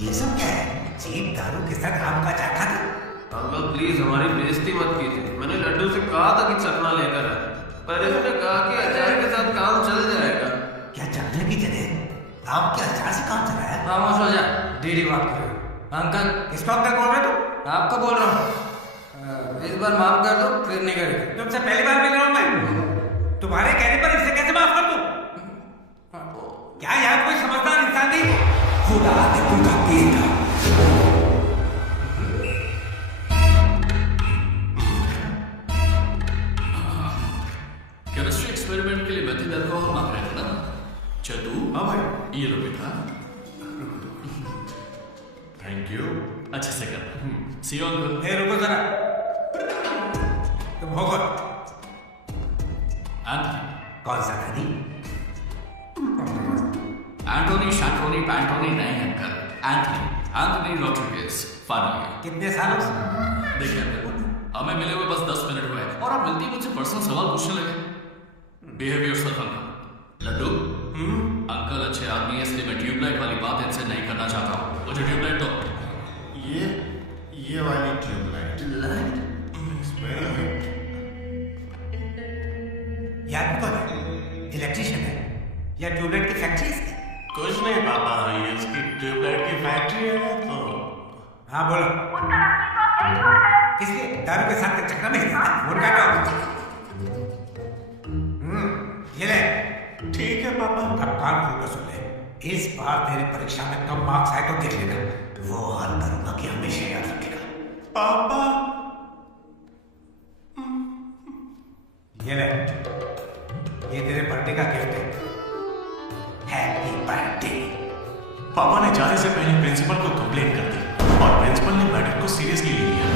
ये सब क्या है? चीप दारू के साथ आम का चाका था? अंकल प्लीज हमारी बेइज्जती मत कीजिए। मैंने लड्डू से कहा था कि चखना लेकर आए, पर इसने कहा कि अचार के साथ काम चल जाएगा। क्या चखने की जगह आम के अचार से काम चला है? खामोश हो जा, दीदी बात कर रहे हो। अंकल किसको अंकल बोल रहे तू? आपको बोल रहा हूँ, इस बार माफ कर दो, फिर नहीं करेगा। तुमसे पहली बार मिल रहा हूँ मैं। तुम्हारे कहने पर इसे कैसे माफ कर दूं? क्या यहाँ कोई समझदार इंसान नहीं? खुदा ने तुमका पीता। केमिस्ट्री एक्सपेरिमेंट के लिए मेथिल अल्कोहल मांग रहे थे ना? चतू, हाँ भाई। ये लो बेटा। Thank you. अच्छे से कर। सी यू अंकल। हे रुको जरा, तुम हो कौन? एंथनी। कौन सा नदी? एंटोनी शैंटोनी पैंटोनी नहीं uncle, Anthony. Anthony Rodriguez final year. कितने सालों से? देखिए अंकल, हमें मिले हुए बस 10 मिनट हुए और आप मिलती मुझसे पर्सनल सवाल पूछने लगे। Behave yourself uncle. Laddu, uncle अच्छे आदमी है, इसलिए मैं ट्यूबलाइट वाली बात इनसे नहीं करना चाहता हूँ। मुझे ट्यूबलाइट दो। ये वाली ट्यूबलाइट। याद कौन है? इलेक्ट्रिशियन है या ट्यूबलाइट की फैक्ट्री है? कुछ नहीं पापा, ये इसकी ट्यूबलाइट की फैक्ट्री है ना, तो हाँ बोलो। किस लिए? दारू के साथ चक्कर में फोन काटो। ये ले। ठीक है पापा। अब कान खोल कर सुन ले। इस बार तेरी परीक्षा में कम मार्क्स आए तो देख लेना, वो हाल करूंगा कि हमेशा याद रखेगा। पापा ये ले, ये तेरे बर्थडे का गिफ्ट है। Happy birthday. पापा ने जाने से पहले प्रिंसिपल को कंप्लेन कर दी और प्रिंसिपल ने मैटर को सीरियसली ले लिया।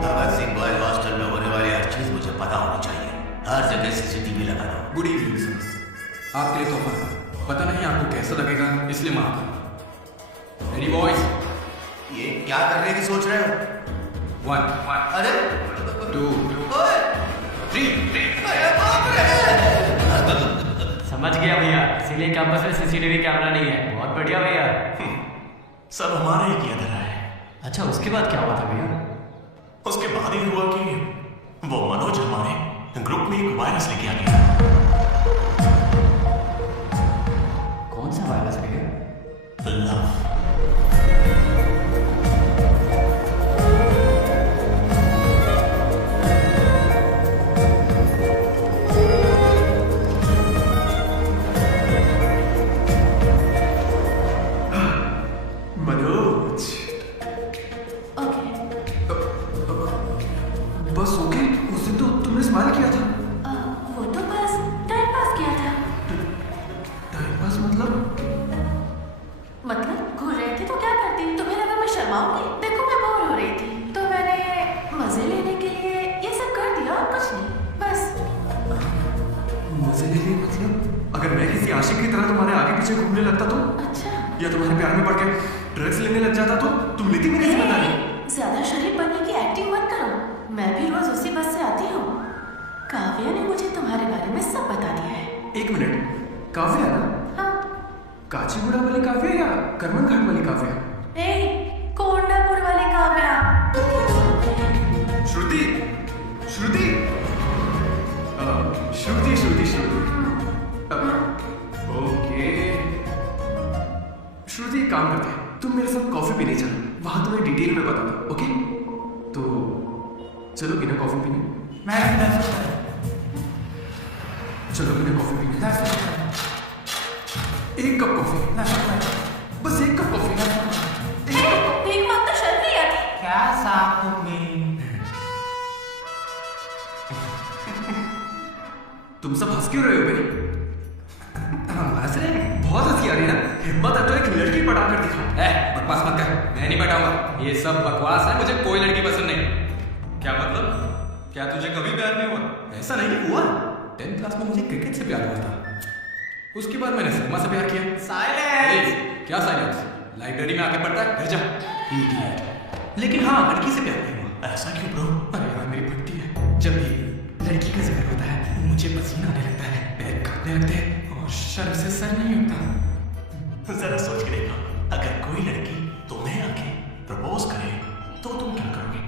भगत सिंह बॉयज हॉस्टल में होने वाली हर चीज मुझे पता होनी चाहिए। हर जगह सीसीटीवी लगा दो। Good evening sir. आपके लिए तोहफा, पता नहीं आपको कैसा लगेगा, इसलिए माफ। Any boys? ये क्या करने की सोच रहे हो? 1 अरे 2 3 समझ गया भैया, इसीलिए कैंपस में सीसीटीवी कैमरा नहीं है। बहुत बढ़िया भैया। सब हमारे ही किया धरा है। अच्छा, उसके बाद क्या हुआ था भैया? उसके बाद ही हुआ कि वो मनोज हमारे ग्रुप में एक वायरस लेके आ गया। कौन सा वायरस भैया? लव। मनोज, बस ओके। उस दिन तो तुमने स्माइल किया था। वो तो बस टाइम पास किया था। टाइम पास मतलब? घूर रहे थे तो क्या करती? तुम्हें लगा मैं शर्माऊंगी? देखो मैं बोर हो रही थी तो मैंने मजे लेने के लिए ये सब कर दिया और कुछ नहीं, बस। मजे ले लिए मतलब? अगर मैं किसी आशिक की तरह तुम्हारे आगे पीछे घूमने लगता तो? अच्छा, या तुम्हारे प्यार में पड़ के ड्रग्स लेने लग जाता तो तुम लेती भी नहीं पता नहीं। ज्यादा शरीफ बनने की एक्टिंग मत करो। मैं भी रोज उसी बस से आती हूँ। काव्या ने मुझे तुम्हारे बारे में सब बता दिया है। एक मिनट, काव्या ना? हाँ। काचीगुड़ा वाली काव्या या करमन घाट वाली काव्या? ए, कोंडापुर वाली काव्या। श्रुति, श्रुति, श्रुति, श्रुति, श्रुति। ओके श्रुति, एक काम करते हैं, तुम मेरे साथ कॉफी पीने चलो, वहां तुम्हें डिटेल में बताता हूँ। ओके तो चलो बिना कॉफी पीने। चलो बिना कॉफी पीने। एक कप कॉफी, बस एक कप कॉफी। एक बात तो शर्म नहीं आती? क्या साफ में? तुम सब हंस क्यों रहे हो भाई? हंस रहे? बहुत हंसी आ रही है ना? हिम्मत है तो एक लड़की पटा कर दिखा। बकवास मत कर, मैं नहीं पटाऊंगा। ये सब बकवास है, मुझे कोई लड़की पसंद नहीं। क्या मतलब? क्या तुझे कभी प्यार नहीं हुआ? ऐसा नहीं हुआ। 10th क्लास में मुझे क्रिकेट से प्यार हुआ था, उसके बाद मैंने सिनेमा से प्यार किया। साइलेंस। क्या साइलेंस? लाइब्रेरी में आके पढ़ता है, घर जा। Idiot। लेकिन हाँ लड़की से प्यार नहीं हुआ। ऐसा क्यों ब्रो? अरे यार मेरी फटती है। जब भी लड़की का जिक्र होता है मुझे पसीना आने लगता है, पैर कांपने लगते हैं और शर्म से सर नहीं उठता। जरा सोच के देखो, अगर कोई लड़की तुम्हें आके प्रपोज करे तो तुम क्या करोगे?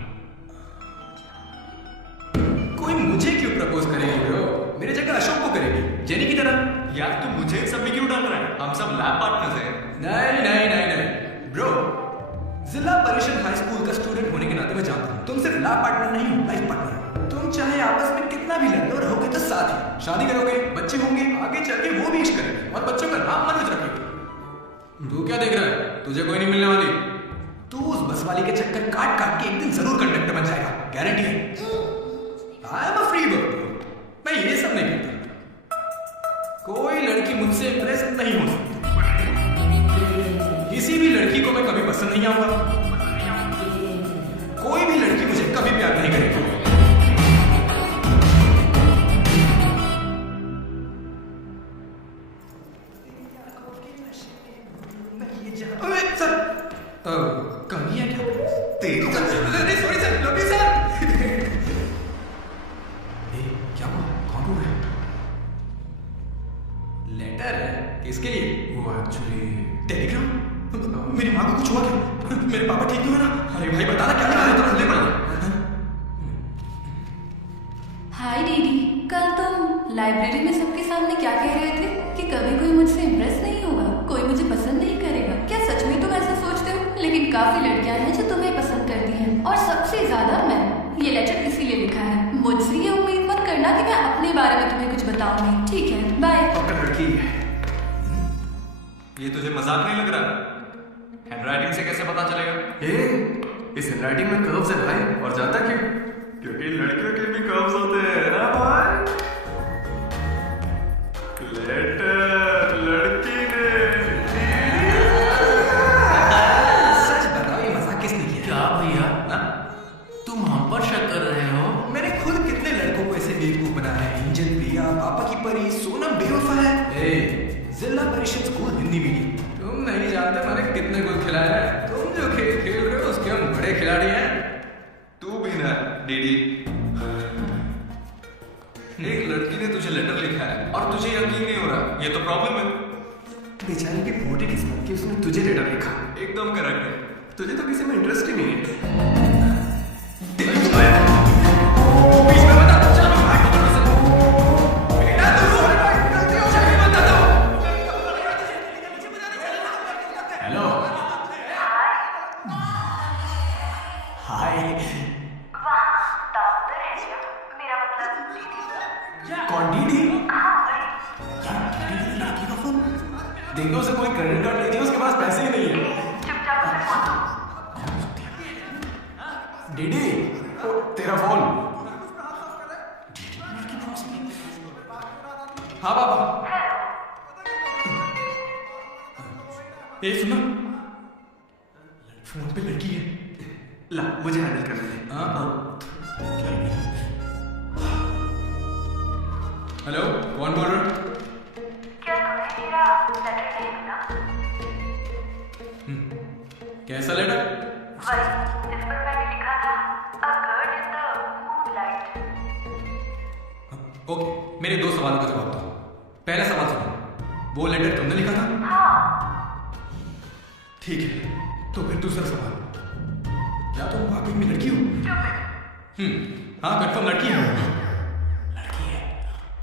कोई मुझे क्यों प्रपोज करेगी ब्रो? मेरे जगह अशोक को करेगी, जेनी की तरह। यार तू मुझे इन सब में क्यों डाल रहा है? हम सब लैब पार्टनर्स हैं। नहीं नहीं नहीं नहीं ब्रो, जिला परिषद हाई स्कूल का स्टूडेंट होने के नाते मैं जानता हूँ तुम सिर्फ लैब पार्टनर नहीं हो, लाइफ पार्टनर। तुम चाहे आपस में कितना भी लड़ लो, रहोगे तो साथ ही। शादी करोगे, बच्चे होंगे, आगे चल के वो भी इश्क करेंगे और बच्चों का नाम मनोज रखेंगे। तू क्या देख रहा है? तुझे कोई नहीं मिलने वाली। तू उस बस वाली के चक्कर काट काट के एक दिन जरूर कंडक्टर बन जाएगा, गारंटी है। I am a free bird, मैं ये सब नहीं करता। कोई लड़की मुझसे इंप्रेस नहीं हो सकती। किसी भी लड़की को मैं कभी पसंद नहीं आऊंगा। कोई भी लड़की मुझे कभी प्यार नहीं करेगी। सर कमी है क्या? तेरी sorry sir, love you sir. क्या हुआ? कौन बोल रहा है? लेटर है किसके लिए? वो एक्चुअली टेलीग्राम। मेरी माँ को कुछ हुआ क्या? मेरे पापा ठीक नहीं है ना? अरे भाई बताना क्या लिखा है? तुरंत ले पड़ा। हाय डीडी, कल तुम लाइब्रेरी में सबके सामने क्या कह रहे थे कि कभी कोई मुझसे इम्प्रेस नहीं होगा, कोई मुझे पसंद नहीं करेगा। क्या सच में तुम ऐसा सोचते हो? लेकिन काफी लड़कियां हैं जो तुम्हें पसंद करती हैं और सबसे ज्यादा मैं। ये लेटर इसीलिए लिखा है। मुझसे ये उम्मीद मत करना कि मैं अपने बारे में तुम्हें कुछ बताऊंगी, ठीक है? बाय। लड़की है। ये तुझे मजाक नहीं लग रहा? हैंडराइटिंग से कैसे पता चलेगा? इस हैंडराइटिंग में कर्व्स है भाई, और जानता क्यों? क्योंकि लड़कियों के भी कर्व्स होते हैं ना भाई। लेटर लड़की ने। सच बताओ ये मजाक किसने किया? क्या भैया ना तुम हम पर शक कर रहे हो? मैंने खुद कितने लड़कों को ऐसे बेवकूफ बनाया है। इंजन प्रिया, पापा की परी, सोनम बेवफा है। जिला परिषद स्कूल हिंदी मीडियम। तुम नहीं जानते मैंने कितने गोल खिलाया है। तुम जो खेल खेल रहे हो उसके हम बड़े खिलाड़ी हैं। तू भी ना डीडी। एक लड़की ने तुझे लेटर लिखा है और तुझे यकीन नहीं हो रहा। ये तो प्रॉब्लम है। बेचारी की फोटी किस्मत की उसने तुझे लेटर लिखा। एकदम करेक्ट है। तुझे तो किसी में इंटरेस्ट ही नहीं है। Hello hi. कौन डीडी? लड़की का फोन देखो, उसे कोई क्रेडिट कार्ड नहीं दिया, उसके पास पैसे ही नहीं है। डीडी तेरा फोन। हाँ पापा। ये सुनो, फोन पे लड़की है। ला मुझे हैंडल करने दे। हेलो कौन बोल रहा है? क्या तुम्हें मेरा लेटर नहीं मिला? कैसा लेटर? वही जिस पर मैंने लिखा था a girl in the moonlight. Okay, मेरे दो सवालों का जवाब दो। पहला सवाल सुनो, वो लेटर तुमने लिखा था? हाँ। ठीक है, तो फिर दूसरा सवाल, क्या तुम वाकई में लड़की हो? हाँ कंफर्म लड़की है। लड़की है।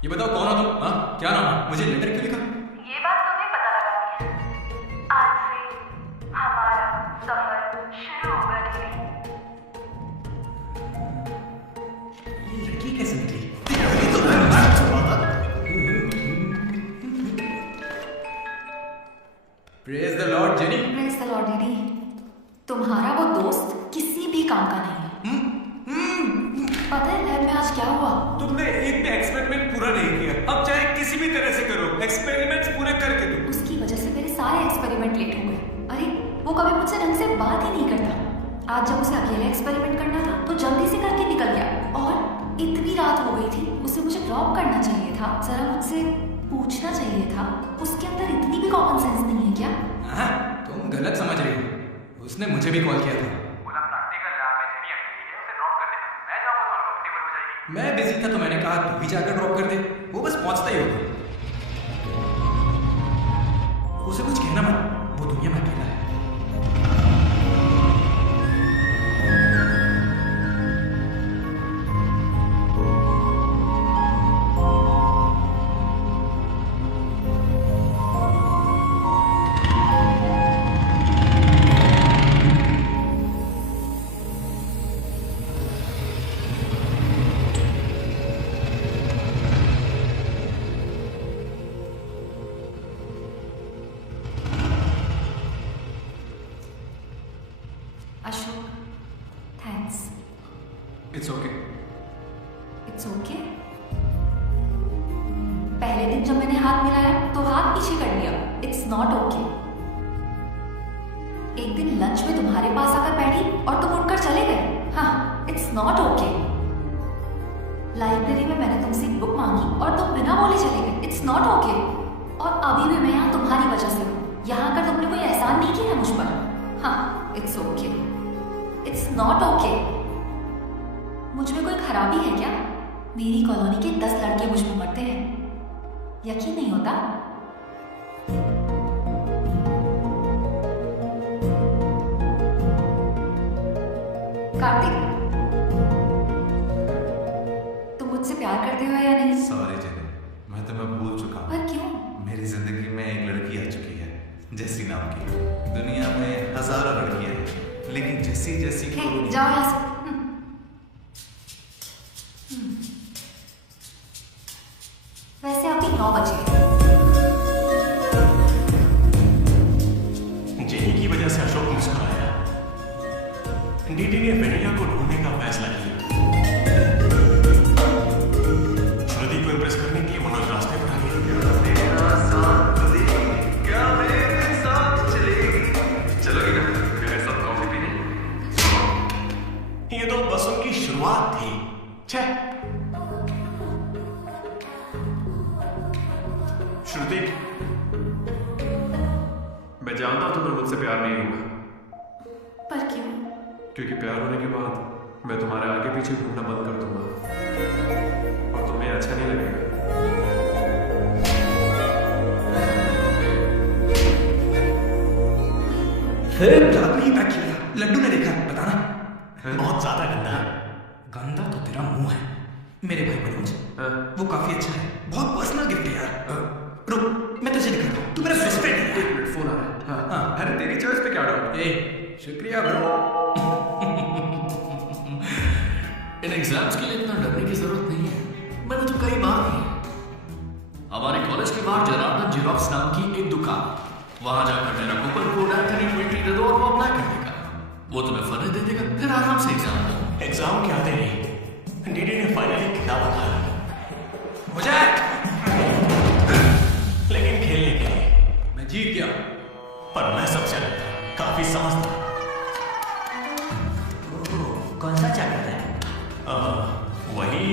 ये बताओ कौन हो तुम? हाँ क्या नाम है? मुझे लेटर क्यों लिखा? ये बात तुम्हें पता लगानी है। आज से हमारा सफर शुरू होगा डीडी। ये लड़की कैसे निकली? Praise the Lord jenny. Praise the Lord DD. तुम्हारा वो दोस्त किसी भी काम का नहीं है। पता है लैब में आज क्या हुआ? तुमने एक भी एक्सपेरिमेंट पूरा नहीं किया। अब चाहे किसी भी तरह से करो, एक्सपेरिमेंट्स पूरे करके दो। उसकी वजह से मेरे सारे एक्सपेरिमेंट लेट हो गए। अरे वो कभी मुझसे ढंग से बात ही नहीं करता। आज जब उसे अकेले एक्सपेरिमेंट करना था तो जल्दी से करके निकल गया। और इतनी रात हो गई थी, उसे मुझे ड्रॉप करना चाहिए था। जरा मुझसे पूछना चाहिए था। उसके अंदर इतनी भी कॉमन सेंस नहीं है क्या? हाँ, तुम गलत समझ रही हो। उसने मुझे भी कॉल किया था। बोला प्रैक्टिकल मैं बिजी था तो मैंने कहा तू भी जाकर ड्रॉप कर दे, वो बस पहुंचता ही होगा। उसे कुछ कहना मत, वो दुनिया में अकेला है। Ashok, thanks. It's okay. It's okay. पहले दिन जब मैंने हाथ मिलाया तो हाथ पीछे कर लिया। It's not okay. एक दिन लंच में तुम्हारे पास आकर बैठी और तुम उठकर चले गए। हाँ, इट्स नॉट ओके। लाइब्रेरी में मैंने तुमसे एक बुक मांगी और तुम बिना बोले चले गए। It's not okay. और अभी भी मैं यहाँ तुम्हारी वजह से हूँ। यहाँ आकर तुमने कोई एहसान नहीं किया मुझ पर। हाँ, it's okay. It's not okay. मुझ में कोई खराबी है क्या? मेरी कॉलोनी के 10 लड़के मुझ में मरते हैं, यकीन नहीं होता? कार्तिक, तुम मुझसे प्यार करते हो या नहीं? सॉरी जेनी, मैं तुम्हें भूल चुका हूँ। पर क्यों? मेरी जिंदगी में एक लड़की आ चुकी है, जेसी नाम की। दुनिया में हजारों लड़कियां हैं, लेकिन जेसी जैसी हे, कोई नहीं। जाओ यहाँ से। वैसे अभी 9 बजे। जेनी की वजह से अशोक मुस्कुराया। डीडी ने वेनिला को ढूंढने का फैसला किया। श्रुति को इम्प्रेस करने के लिए मनोज रास्ते पर आ गया। चलोगी ना मेरे साथ कॉफी पीने? ये तो बस उनकी शुरुआत थी। छे श्रुति, मैं जानता हूं तुम्हें मुझसे प्यार नहीं होगा, पर क्यों? क्योंकि प्यार होने के बाद मैं तुम्हारे आगे पीछे घूमना बंद कर दूंगा और तुम्हें अच्छा नहीं लगेगा। फिर रात में ही पैक किया था, लड्डू ने देखा, बताना। बहुत ज्यादा गंदा है। गंदा तो तेरा मुंह है मेरे भाई मनोज। वो काफी अच्छा है, बहुत पर्सनल गिफ्ट है यार। रुक, मैं तुझे दिखाता हूँ, तू मेरा बेस्ट फ्रेंड है। एक मिनट, फोन आ रहा है। हाँ, अरे तेरी चॉइस पे क्या डाउट? ए, शुक्रिया ब्रो। इन एग्जाम्स के लिए इतना डरने की जरूरत नहीं है, मैंने तो कई बार की है। हमारे कॉलेज के बाहर जनार्दन जेरोक्स नाम की एक दुकान, वहां जाकर मेरा कूपन कोड एंथनी 20 दे दो और वो अप्लाई कर देगा। वो तुम्हें फर्ज दे देगा, फिर आराम से एग्जाम दो। एग्जाम क्या देंगे? डीडी ने फाइनली किताब उठा ली, मुझे लेकिन खेलने के लिए। मैं जीत गया, पर मैं सबसे अलग था, काफी समझता। कौन सा चैप्टर है? वही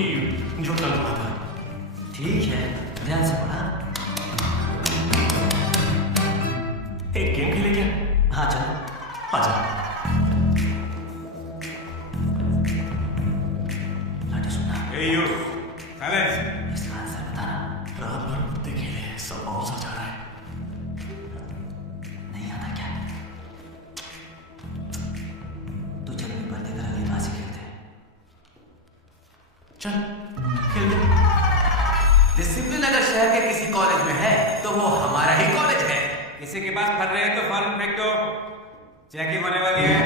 जो कल पढ़ा था। ठीक है, ध्यान से पढ़ा। एक गेम खेले क्या? हाँ चलो। आजा। लाटे सुनना। Hey you, Alex. इसका आंसर बताना। रात भर कुत्ते खेले, सब बहुत सा जा रहा है। नहीं आता क्या? तू चल भी पर्दे कर अगली बाजी खेलते हैं। चल खेल दे। डिसिप्लिन अगर शहर के किसी कॉलेज में है तो वो हमारा ही कॉलेज है। किसी के पास फल रहे तो फल फेंक दो, चेकिंग होने वाली है।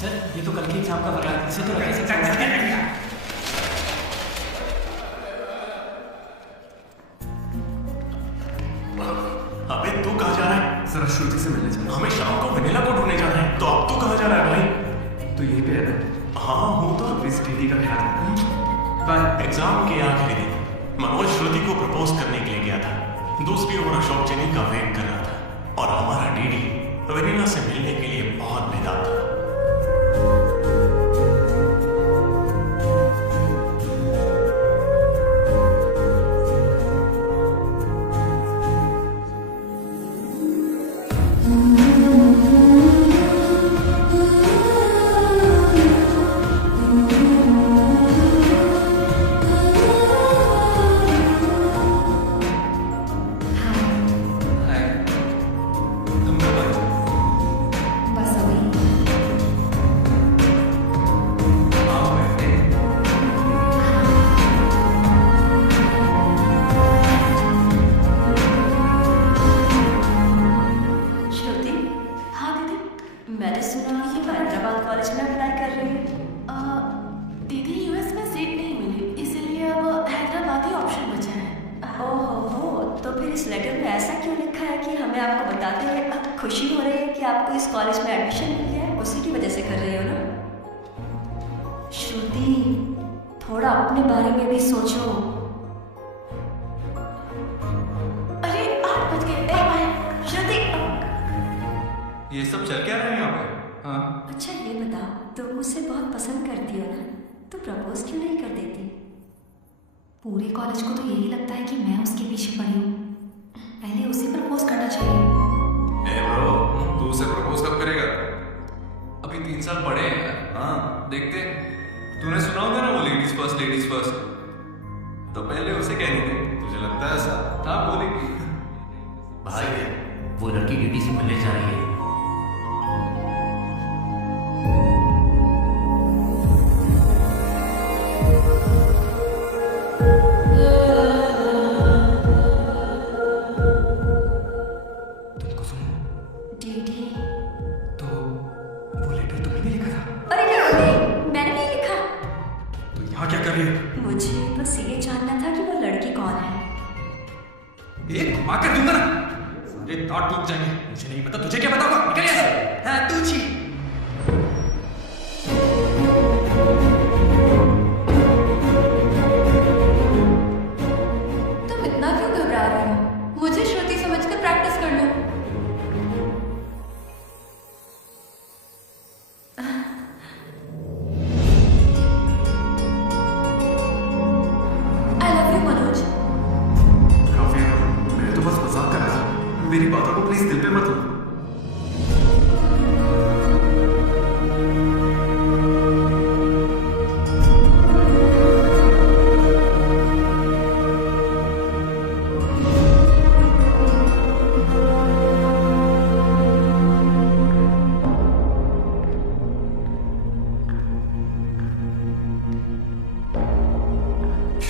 सर, ये तो कल के एग्जाम का फल है, इसे तो रखे सकते। अबे तू कहाँ जा रहा है? जरा श्रुति से मिलने चलो। हमें शाम को वेनिला को ढूंढने जाना है, तो अब तू कहाँ जा रहा है भाई? तो यहीं पे है ना? हाँ हूँ तो। प्लीज डीडी का ख्याल रखना। बाय। एग्जाम के आखिरी दिन मनोज श्रुति को प्रपोज करने के लिए गया था। दूसरी ओर अशोक जेनी का वेट कर रहा था और हमारा डीडी वेनिला से मिलने के लिए बहुत बेताब था। ऐसा क्यों लिखा है कि हमें आपको बताते हुए अब खुशी हो रही है कि आपको इस कॉलेज में एडमिशन मिल गया है? उसी की वजह से कर रही हो ना? श्रुति, थोड़ा अपने बारे में भी सोचो। अरे 8 बज गए। श्रुति, ये सब चल क्या रहा है यहाँ पे? हाँ? अच्छा ये बताओ, तुम मुझसे बहुत पसंद करती हो ना, तो प्रपोज क्यों नहीं कर देती? पूरे कॉलेज को तो यही लगता है कि मैं उसके पीछे पड़ी हूँ। पहले उसे प्रपोज करना चाहिए। ए ब्रो, तू उसे प्रपोज कब करेगा? अभी 3 साल पड़े हैं यार। हाँ, देखते हैं। तूने सुना होगा ना वो लेडीज फर्स्ट। तो पहले उसे कहनी थी। तुझे लगता है ऐसा? हाँ, बोलेगी। भाई वो लड़की ड्यूटी से मिलने जा रही है। तुमको सुनो। डीडी, तो वो लेटर तुम्हें नहीं लिखा था? अरे नहीं, मैंने नहीं लिखा। तो यहाँ क्या कर रही है? मुझे बस ये जानना था कि वो लड़की कौन है। एक घुमा कर दूंगा ना, सारे दांत टूट जाएंगे। मुझे नहीं पता, तुझे क्या बताऊंगा? निकल यहाँ से। हाँ, तू छी। तुम इतना क्यों घबरा रहे हो? मुझे श्रुति समझकर प्रैक्टिस कर लो। I love you, Manoj. काफी है, मैं तो बस मजाक कर रहा था। मेरी बातों को प्लीज दिल पे मत लो।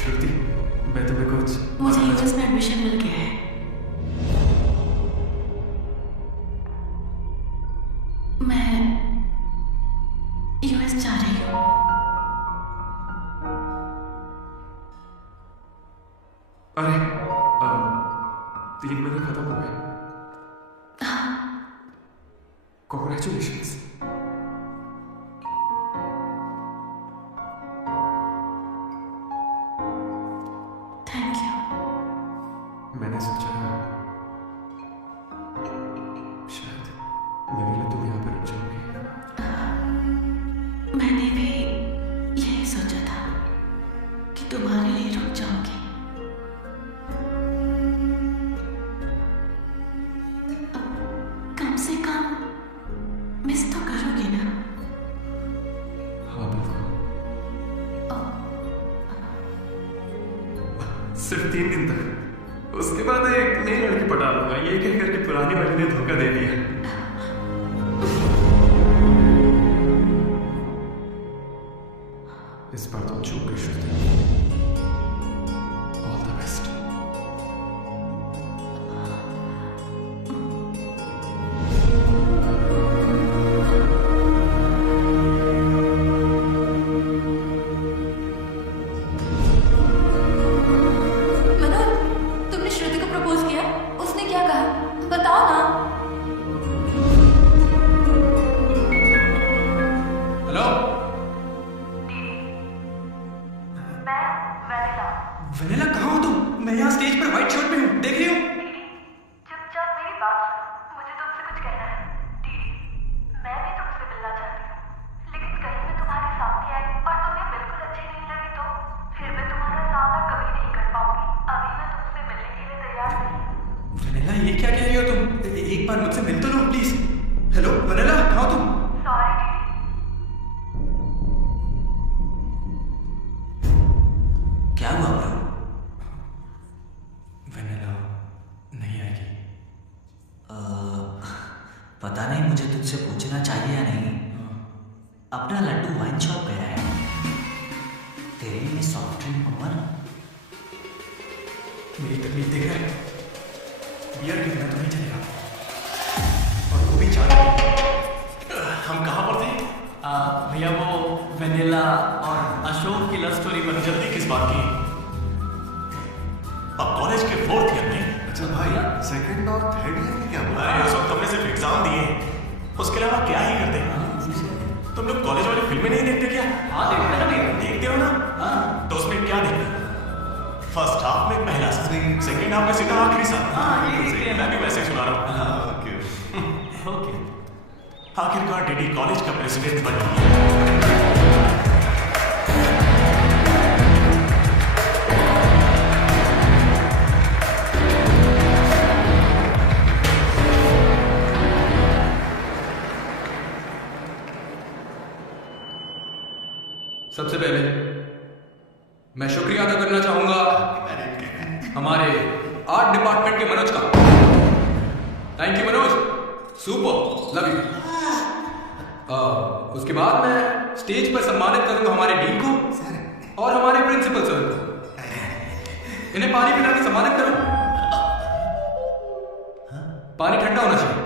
श्रुति, मैं तुम्हें कुछ मुझे यूएस में एडमिशन मिल गया है। मैं यूएस जा रही हूँ। अरे 3 महीने खत्म हो गए। कॉन्ग्रेचुलेशंस। Thank you. मैंने सोचा शायद मेरे लिए तुम यहाँ पर रुक जाओगी। मैंने भी यही सोचा था कि तुम्हारे लिए रुक जाऊंगी। कम से कम मिस तो करोगी ना? हाँ बिल्कुल। सिर्फ 3 दिन तक, उसके बाद एक नई लड़की पटा लूंगा। ये कह करके पुरानी वाली ने धोखा दे दिया। इस बार तुम चूक गई Shruti. All the best. Manoj, तुमने श्रुति को प्रपोज किया? उसने क्या कहा? बताओ ना। हेलो, वेनिला कहाँ हो तुम? मैं यहाँ स्टेज पर व्हाइट शर्ट में हूँ, देख रही हो? चुपचाप मेरी बात सुनो। मुझे तुमसे कुछ कहना है। दीदी, मैं भी तुमसे मिलना चाहती हूँ, लेकिन कहीं मैं तुम्हारे सामने आई और तुम्हें बिल्कुल अच्छी नहीं लगी तो फिर मैं तुम्हारा सामना कभी नहीं कर पाऊंगी। अभी मैं तुमसे मिलने के लिए तैयार नहीं हूँ। वेनिला, ये क्या कह रही हो तुम? एक बार मुझसे मिल तो लो प्लीज। हेलो वेनिला, कहाँ हो तुम? सॉरी दीदी। क्या हुआ ब्रो? वेनिला नहीं आएगी। पता नहीं, मुझे तुझसे पूछना चाहिए या नहीं। अपना लड्डू वाइन शॉप गया है, तेरे लिए सॉफ्ट ड्रिंक मंगवा ना। मेरी तकलीफ देख रहा है? बियर के बिना तो नहीं चलेगा, और वो भी चाह रही है। हम कहाँ पर थे? भैया वो वेनिला और अशोक की लव स्टोरी पर जल्दी किस बात की? अब कॉलेज के 4th ईयर में अच्छा भाई सेकंड और थर्ड ईयर में क्या हुआ? अरे उस वक्त हमने सिर्फ एग्जाम दिए, उसके अलावा क्या ही करते। तुम लोग कॉलेज वाली फिल्में नहीं देखते क्या? हाँ देखते हैं ना भैया। देखते हो ना? हाँ। तो उसमें क्या देखते? फर्स्ट हाफ में पहला सीन, सेकंड हाफ में सीधा आखिरी सीन। हाँ, ये देखते हैं। मैं भी वैसे ही सुना रहा हूँ। ओके। आखिरकार डीडी कॉलेज का प्रेसिडेंट बन गया। सबसे पहले मैं शुक्रिया अदा करना चाहूंगा हमारे आर्ट डिपार्टमेंट के मनोज का। Thank you Manoj, super, love you. उसके बाद मैं स्टेज पर सम्मानित करूंगा हमारे डीन को और हमारे प्रिंसिपल सर को। इन्हें पानी पिला के सम्मानित करो। पानी ठंडा होना चाहिए।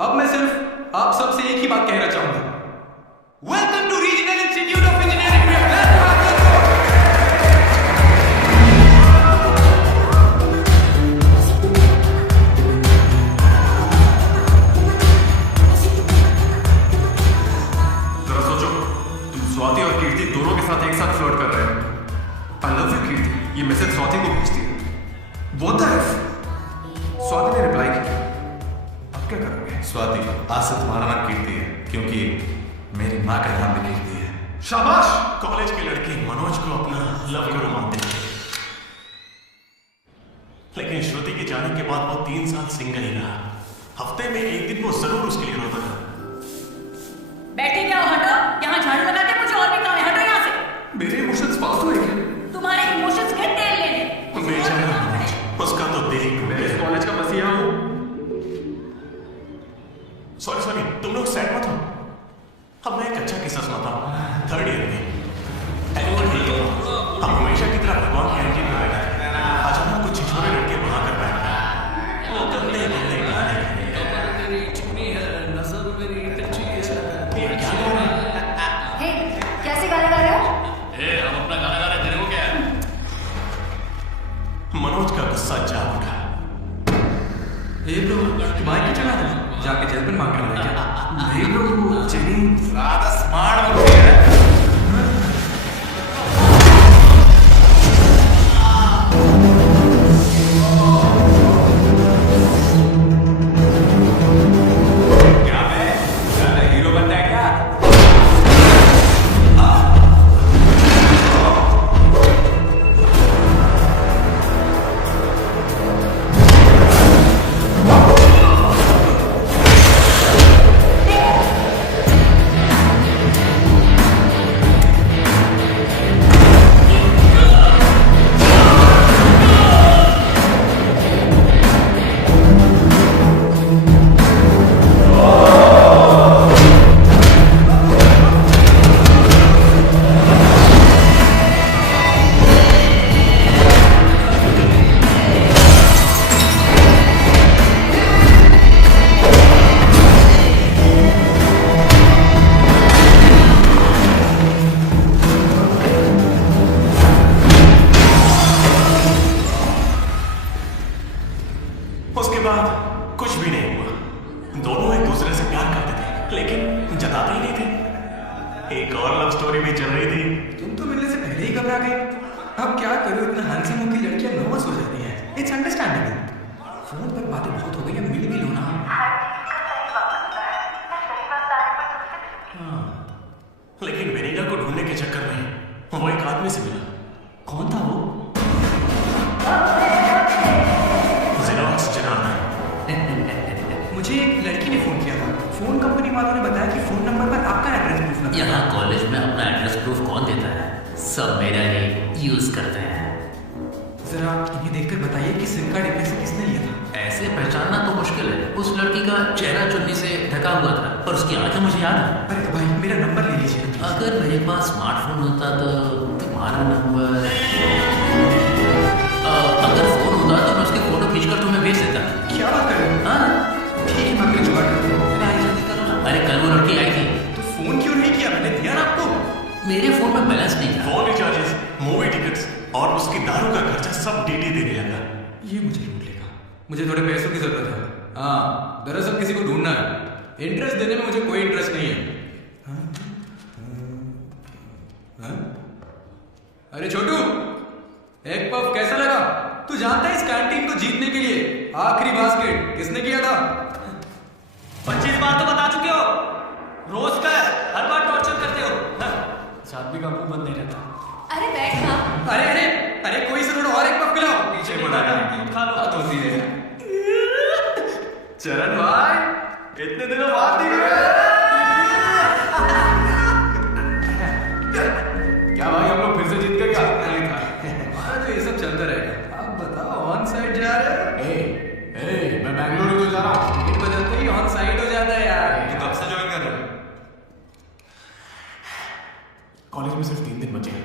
अब मैं सिर्फ आप सबसे एक ही बात कहना चाहूंगा। Welcome to regional institute of engineering. जरा सोचो, तुम स्वाति और कीर्ति दोनों के साथ एक साथ फ्लर्ट कर रहे हो। आई लव यू कीर्ति, ये मैसेज स्वाति को भेजती है। What the F? स्वाति ने रिप्लाई किया। अब क्या करोगे? स्वाति, आज से तुम्हारा नाम कीर्ति है क्योंकि मेरी माँ का नाम भी कीर्ति है। शाबाश। कॉलेज के लड़के मनोज को अपना लव गुरु मानते हैं, लेकिन श्रुति के जाने के बाद वो 3 साल सिंगल ही रहा। हफ्ते में एक दिन वो जरूर उसके लिए रोता था। बैठे क्या हो? हटो, यहाँ झाड़ू लगा के मुझे और भी काम है। हटो यहाँ से। मेरे इमोशंस पास हुए क्या? तुम्हारे इमोशंस के तेल लेने। बेचारा मनोज, उसका तो दिल ही टूट मैं इस गया। कॉलेज का मसीहा हूँ। सॉरी, तुम लोग सैड मत हो। अब मैं एक अच्छा किस्सा सुनाता हूँ। 3rd ईयर में एनुअल डे अब हमेशा की तरह भगवान कैंटीन में बैठा है। अचानक कुछ छिछोरे लड़के वहां कर बैठे। वो गंदे गंदे गाने ये क्या गा रहे हैं? हे, कैसे गाने गा रहे हो? हम अपना गाना गा रहे, तेरे को क्या है? मनोज का गुस्सा जाग उठा। हे प्रभु, तुम्हारी क्या चला है? जाके जेल में मांग रहा है क्या? नहीं प्रभु, चलिए। ज्यादा स्मार्ट हो गया है। क्या मैं ज्यादा हीरो बनता है क्या? उसके बाद कुछ भी नहीं हुआ। दोनों एक दूसरे से प्यार करते थे, लेकिन जताते ही नहीं थे। एक और लव स्टोरी भी चल रही थी। तुम तो मिलने से पहले ही घबरा गए। अब क्या करूं, इतना हैंडसम हो कि लड़कियां नर्वस हो जाती हैं। It's understandable. फोन पर बातें बहुत हो गई, अब मिल भी लो ना। हर चीज का सही वक्त होता है। मैं सही वक्त आने पर तुमसे मिलूंगी। लेकिन वेनिला को ढूंढने के चक्कर में वो एक आदमी से मिला। कौन था वो? जेरोक्स जनार्दन। मुझे एक लड़की ने फोन किया था। फोन कंपनी वालों ने बताया कि फोन नंबर पर आपका एड्रेस प्रूफ लगा। यहाँ कॉलेज में अपना एड्रेस प्रूफ कौन देता है? सब मेरा ही यूज करते हैं। जरा इन्हें देखकर बताइए कि सिम कार्ड इनमें से किसने लिया था। ऐसे पहचानना तो मुश्किल है। उस लड़की का चेहरा चुन्नी से ढका हुआ था और उसकी आंखें मुझे याद है। अरे भाई, मेरा नंबर ले लीजिए। अगर मेरे पास स्मार्टफोन होता तो तुम्हारा नंबर, अगर फोन होता तो मैं उसकी फोटो खींचकर तुम्हें भेज देता। क्या बात कर रहे हो? हाँ ठीक है, मैं अपनी जुगाड़ करता हूँ। जल्दी करो ना। अरे कल वो लड़की आई थी। तो फोन क्यों नहीं किया? मैंने दिया ना आपको। मेरे फोन में बैलेंस नहीं था। फोन रिचार्जेस, मूवी टिकट्स, और उसकी दारू का खर्चा सब डीडी देने लगा। ये मुझे लूट लेगा। मुझे थोड़े पैसों की जरूरत है। हाँ, दरअसल किसी को ढूंढना है। इंटरेस्ट देने में मुझे कोई इंटरेस्ट नहीं है। हाँ? अरे छोटू, एक पफ कैसा लगा? तू जानता है इस कैंटीन को जीतने के लिए आखिरी बास्केट किसने किया था? 25 बार तो बता चुके हो। रोज का हर बार टॉर्चर करते हो। इस आदमी का मुंह बंद नहीं रहता। अरे बैठ ना। अरे अरे अरे कोई से थोड़ा और एक पफ खिलाओ। पीछे बढ़ा खा लो। तो सीधे चरण भाई, इतने दिनों बाद दिख रहे। क्या भाई, हम लोग फिर से जीत गए क्या? हमारा तो ये सब चलता रहेगा। आप बताओ, ऑन साइड जा रहे हो? मैं बैंगलोर तो जा रहा हूँ। टिकट बदलते ही ऑन साइड हो जाता है यार। तो कब से ज्वाइन कर रहे हो? कॉलेज में सिर्फ 3 दिन बचे हैं।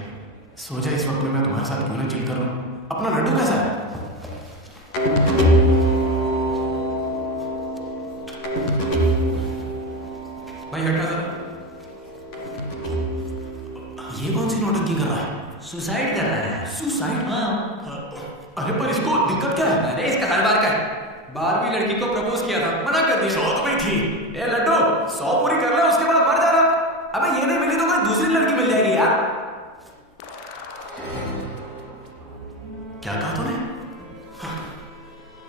सोचा इस वक्त में मैं तुम्हारे साथ क्यों ना चिल कर लूं। अपना लड्डू कैसा है? भाई हटा सर। ये कौन सी नौटंकी कर रहा है? सुसाइड कर रहा है। सुसाइड? हाँ। अरे पर इसको दिक्कत क्या है? अरे इसका हर बार का है। 12वीं लड़की को प्रपोज किया था, मना कर दिया। शौक में थी। ए लड्डू, 100 पूरी कर ले, उसके बाद मर जाना। अबे ये नहीं मिली तो कोई दूसरी लड़की मिल जाएगी यार। क्या कहा तूने?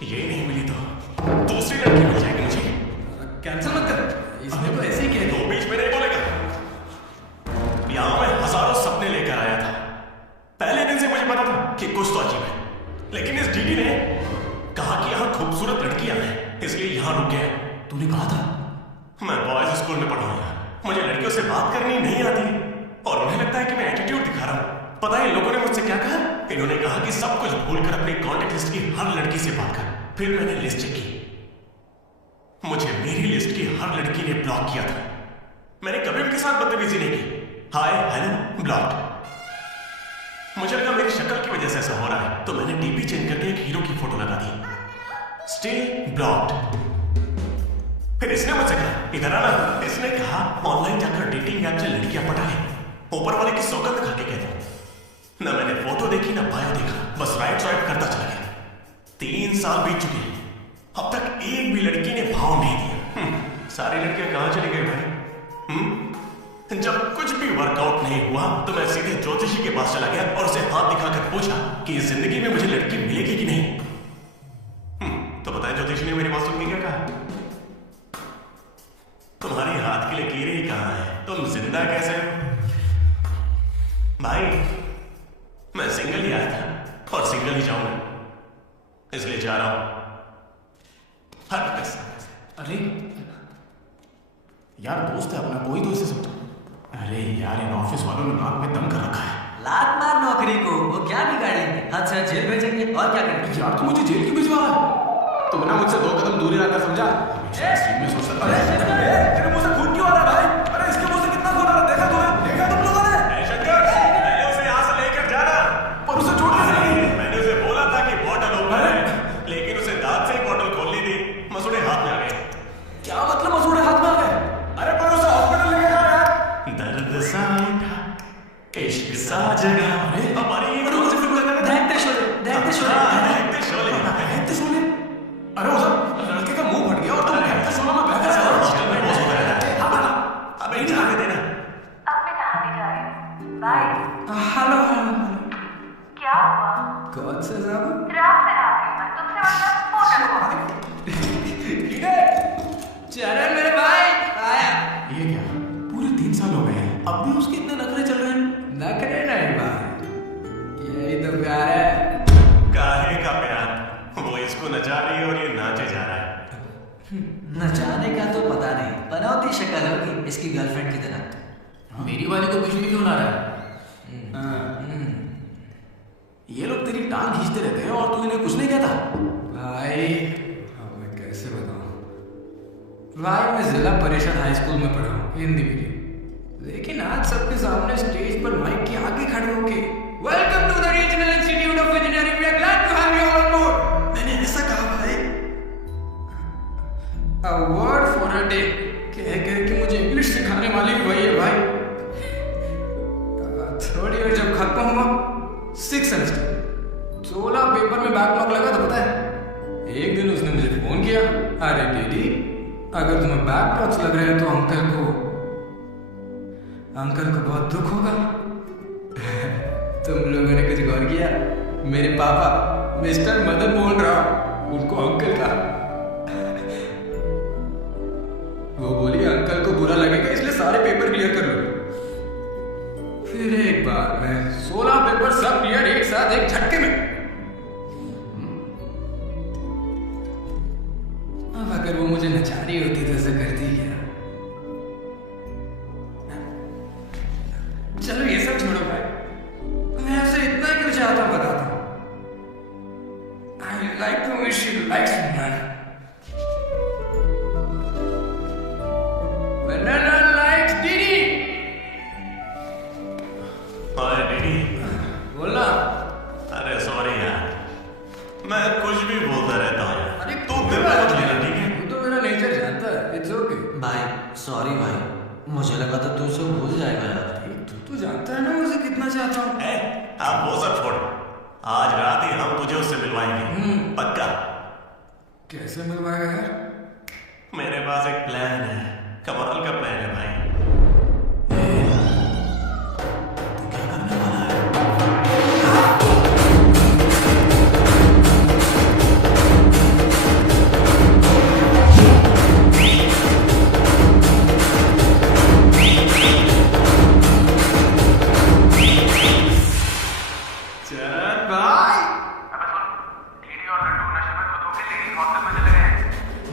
ये नहीं मिली तो दूसरी लड़की मिल जाएगी मुझे। कैंसिल मत कर, इसने तो ऐसे ही किया। तो बीच में नहीं बोलेगा। यहां मैं हजारों सपने लेकर आया था। पहले दिन से मुझे पता था कि कुछ तो अजीब है, लेकिन इस डीडी ने कहा कि यहाँ खूबसूरत लड़कियां हैं, इसलिए यहाँ रुक गया। तूने कहा था मैं बॉयज स्कूल में पढ़ा हूँ, मुझे लड़कियों से बात करनी नहीं आती और उन्हें लगता है कि मैं एटीट्यूड दिखा रहा हूँ। पता है इन लोगों ने मुझसे क्या कहा? इन्होंने कहा कि सब कुछ भूलकर अपनी कॉन्टेक्ट लिस्ट की हर लड़की से बात कर। फिर मैंने लिस्ट चेक की, मुझे मेरी लिस्ट की हर लड़की ने ब्लॉक किया था। मैंने कभी उनके साथ बदतमीजी नहीं की। Hi hello block. मुझे लगा मेरी शक्ल की वजह से ऐसा हो रहा है, तो मैंने डीपी चेंज करके एक हीरो की फोटो लगा दी। Still blocked. फिर इसने मुझसे कहा इधर आना। इसने कहा ऑनलाइन जाकर डेटिंग ऐप से लड़कियां पटा ले, ऊपर वाले की सौगंध खा के कहता। ना मैंने फोटो देखी ना बायो देखा, बस राइट स्वाइप करता चला गया। 3 साल बीत चुके हैं, अब तक एक भी लड़की ने भाव नहीं दिया। सारी लड़कियां कहां चली गई भाई? जब कुछ भी वर्कआउट नहीं हुआ तो मैं सीधे ज्योतिषी के पास चला गया और उसे हाथ दिखाकर पूछा कि इस जिंदगी में मुझे लड़की मिलेगी कि नहीं। तो बताया ज्योतिषी ने मेरी बात सुन के क्या कहा? तुम्हारी हाथ की लकीरें ही कहां है, तुम जिंदा कैसे हो? भाई मैं सिंगल ही आया था और सिंगल ही जाऊंगा, इसलिए जा रहा हूं। अरे यार दोस्त है अपना, कोई दोस्त है समझो। अरे यार इन ऑफिस वालों ने नाक में दम कर रखा है। लात मार नौकरी को, वो क्या बिगाड़ लेंगे? हाथ से जेल भेजेंगे और क्या करेंगे? यार तू मुझे जेल क्यों भिजवा रहा है? तुमने मुझसे 2 कदम दूरी रहकर समझा। में सोच सकता है। तेरे मुंह से खून क्यों आ रहा है भाई? अरे इसके मुंह से कितना खून आ रहा है, देखा तुमने? देखा तुम लोगों ने? शंकर, पहले उसे यहाँ से लेकर जाना। पर उसे चोट कैसे लगी? मैंने उसे बोला था कि बॉटल ओपन है, लेकिन उसे दांत से ही बॉटल खोलनी थी। मसूड़े हाथ में आ गए। क्या मतलब मसूड़े हाथ में आ गए? अरे पर उसे हॉस्पिटल लेके जा यार। दर्द सा उठा, इश्क सा जगा। अरे हमारी ये रोज देखते शोले, देखते शोले, देखते शोले, देखते शोले। अरे उसे लड़के का मुंह फट गया और तुम देखते शोले में बैठ गए। अबे इधर आके देना। अब मैं नहाने जा रही हूँ। बाय। हेलो क्या हुआ? कौन सा साहब? रात से नहाती हूँ मैं, तुमसे मतलब फोटो ठीक है। चरण मेरे भाई आया। ये क्या? पूरे 3 साल हो गए हैं, अब भी उसके इतने नखरे चल रहे हैं। नखरे नहीं भाई, यही तो प्यार है। काहे का प्यार? वो इसको नचा रही है और ये नाचे जा रहा है। नचाने का तो पता नहीं, बनौती शक्ल होगी इसकी गर्लफ्रेंड की तरह। मेरी वाली को कुछ भी क्यों ला रहा है? ये लोग तेरी टांग खींचते रहते हैं और तू इन्हें कुछ नहीं कहता। भाई अब मैं कैसे बताऊं भाई, मैं जिला परिषद हाई स्कूल में पढ़ा हूँ, हिंदी मीडियम। लेकिन आज सबके सामने स्टेज पर माइक के आगे खड़े होके welcome to the regional institute of engineering, we are glad to have you on board. मैंने ऐसा कहा भाई, a word for a day कह कि मुझे इंग्लिश सिखाने वाली भी वही है भाई। थर्ड ईयर जब खत्म हुआ, 6th सेमेस्टर पेपर में बैकलॉग लगा तो पता है, एक दिन उसने मुझे फोन किया, अरे डीडी अगर तुम्हें बैकलॉग्स लग रहे हैं तो अंकल को बहुत दुख होगा। तुम लोगों ने कुछ गौर किया? मेरे पापा मिस्टर मदन मोहन राव, उनको अंकल कहा। वो बोली अंकल को बुरा लगेगा इसलिए सारे पेपर क्लियर कर लो। फिर एक बार मैं 16 पेपर सब क्लियर एक साथ एक झटके में। अब अगर वो मुझे नचा रही होती तो ऐसा करती क्या? चलो ये सब छोड़ो भाई, मैं आपसे इतना क्यों चाहता हूं बताता हूं। I like the way she likes me, man. Vanilla likes Didi. Hi DD. बोलना। अरे सॉरी यार, मैं कुछ भी बोलता रहता हूँ। अरे तू दिल में मत लेना, ठीक है? तू तो मेरा नेचर जानता है, इट्स ओके। भाई सॉरी भाई, मुझे लगा था तू उसे भूल जाएगा यार। तू जानता है ना मुझे कितना चाहता हूँ। अब वो सब छोड़, आज रात ही हम तुझे उससे मिलवाएंगे, पक्का? कैसे मिलवाएगा यार? मेरे पास एक प्लान है, कमाल का प्लान है भाई।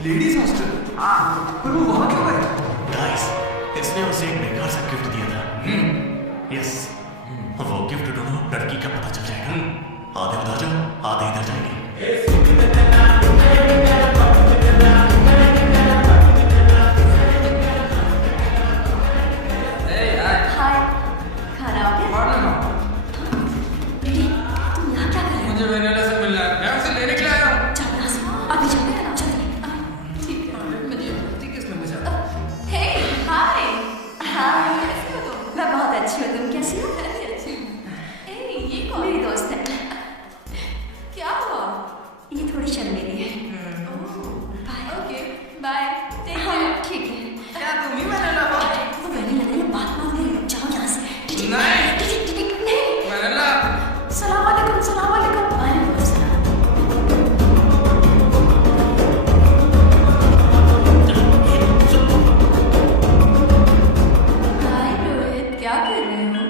Ladies hostel? पर वो वहां क्यों गए? गाइस, इसने उसे एक बेकार सा गिफ्ट दिया था। यस, वो गिफ्ट ढूंढो, लड़की का पता चल जाएगा। आधे उधर जाओ, आधे इधर जाएंगे। हाय, खाना आ गया? दीदी, तुम यहाँ क्या कर रहे हो? मुझे वेनिला से मिलना है, मैं उसे लेने के लिए आया हूँ। जाओ यहाँ से, अभी जाओ ना, जल्दी। ठीक है, मुझे किसने मुझे? हे, हाय, हाय, कैसे हो तुम? मैं बहुत अच्छी हूँ, तुम कैसी हो? अच्छी हूँ। ये कौन? मेरी दोस्त है। क्या हुआ? ये थोड़ी शर्मीली है। बाय। Okay, bye. हाँ, ठीक है। क्या तुम ही वेनिला हो? वो वेनिला नहीं, बात मान गई। जाओ यहाँ से। नहीं। नहीं। वेनिला। सलाम वालेकुम, सलाम वालेकुम। वालेकुम सलाम। हाय रोहित, क्या कर रहे हो?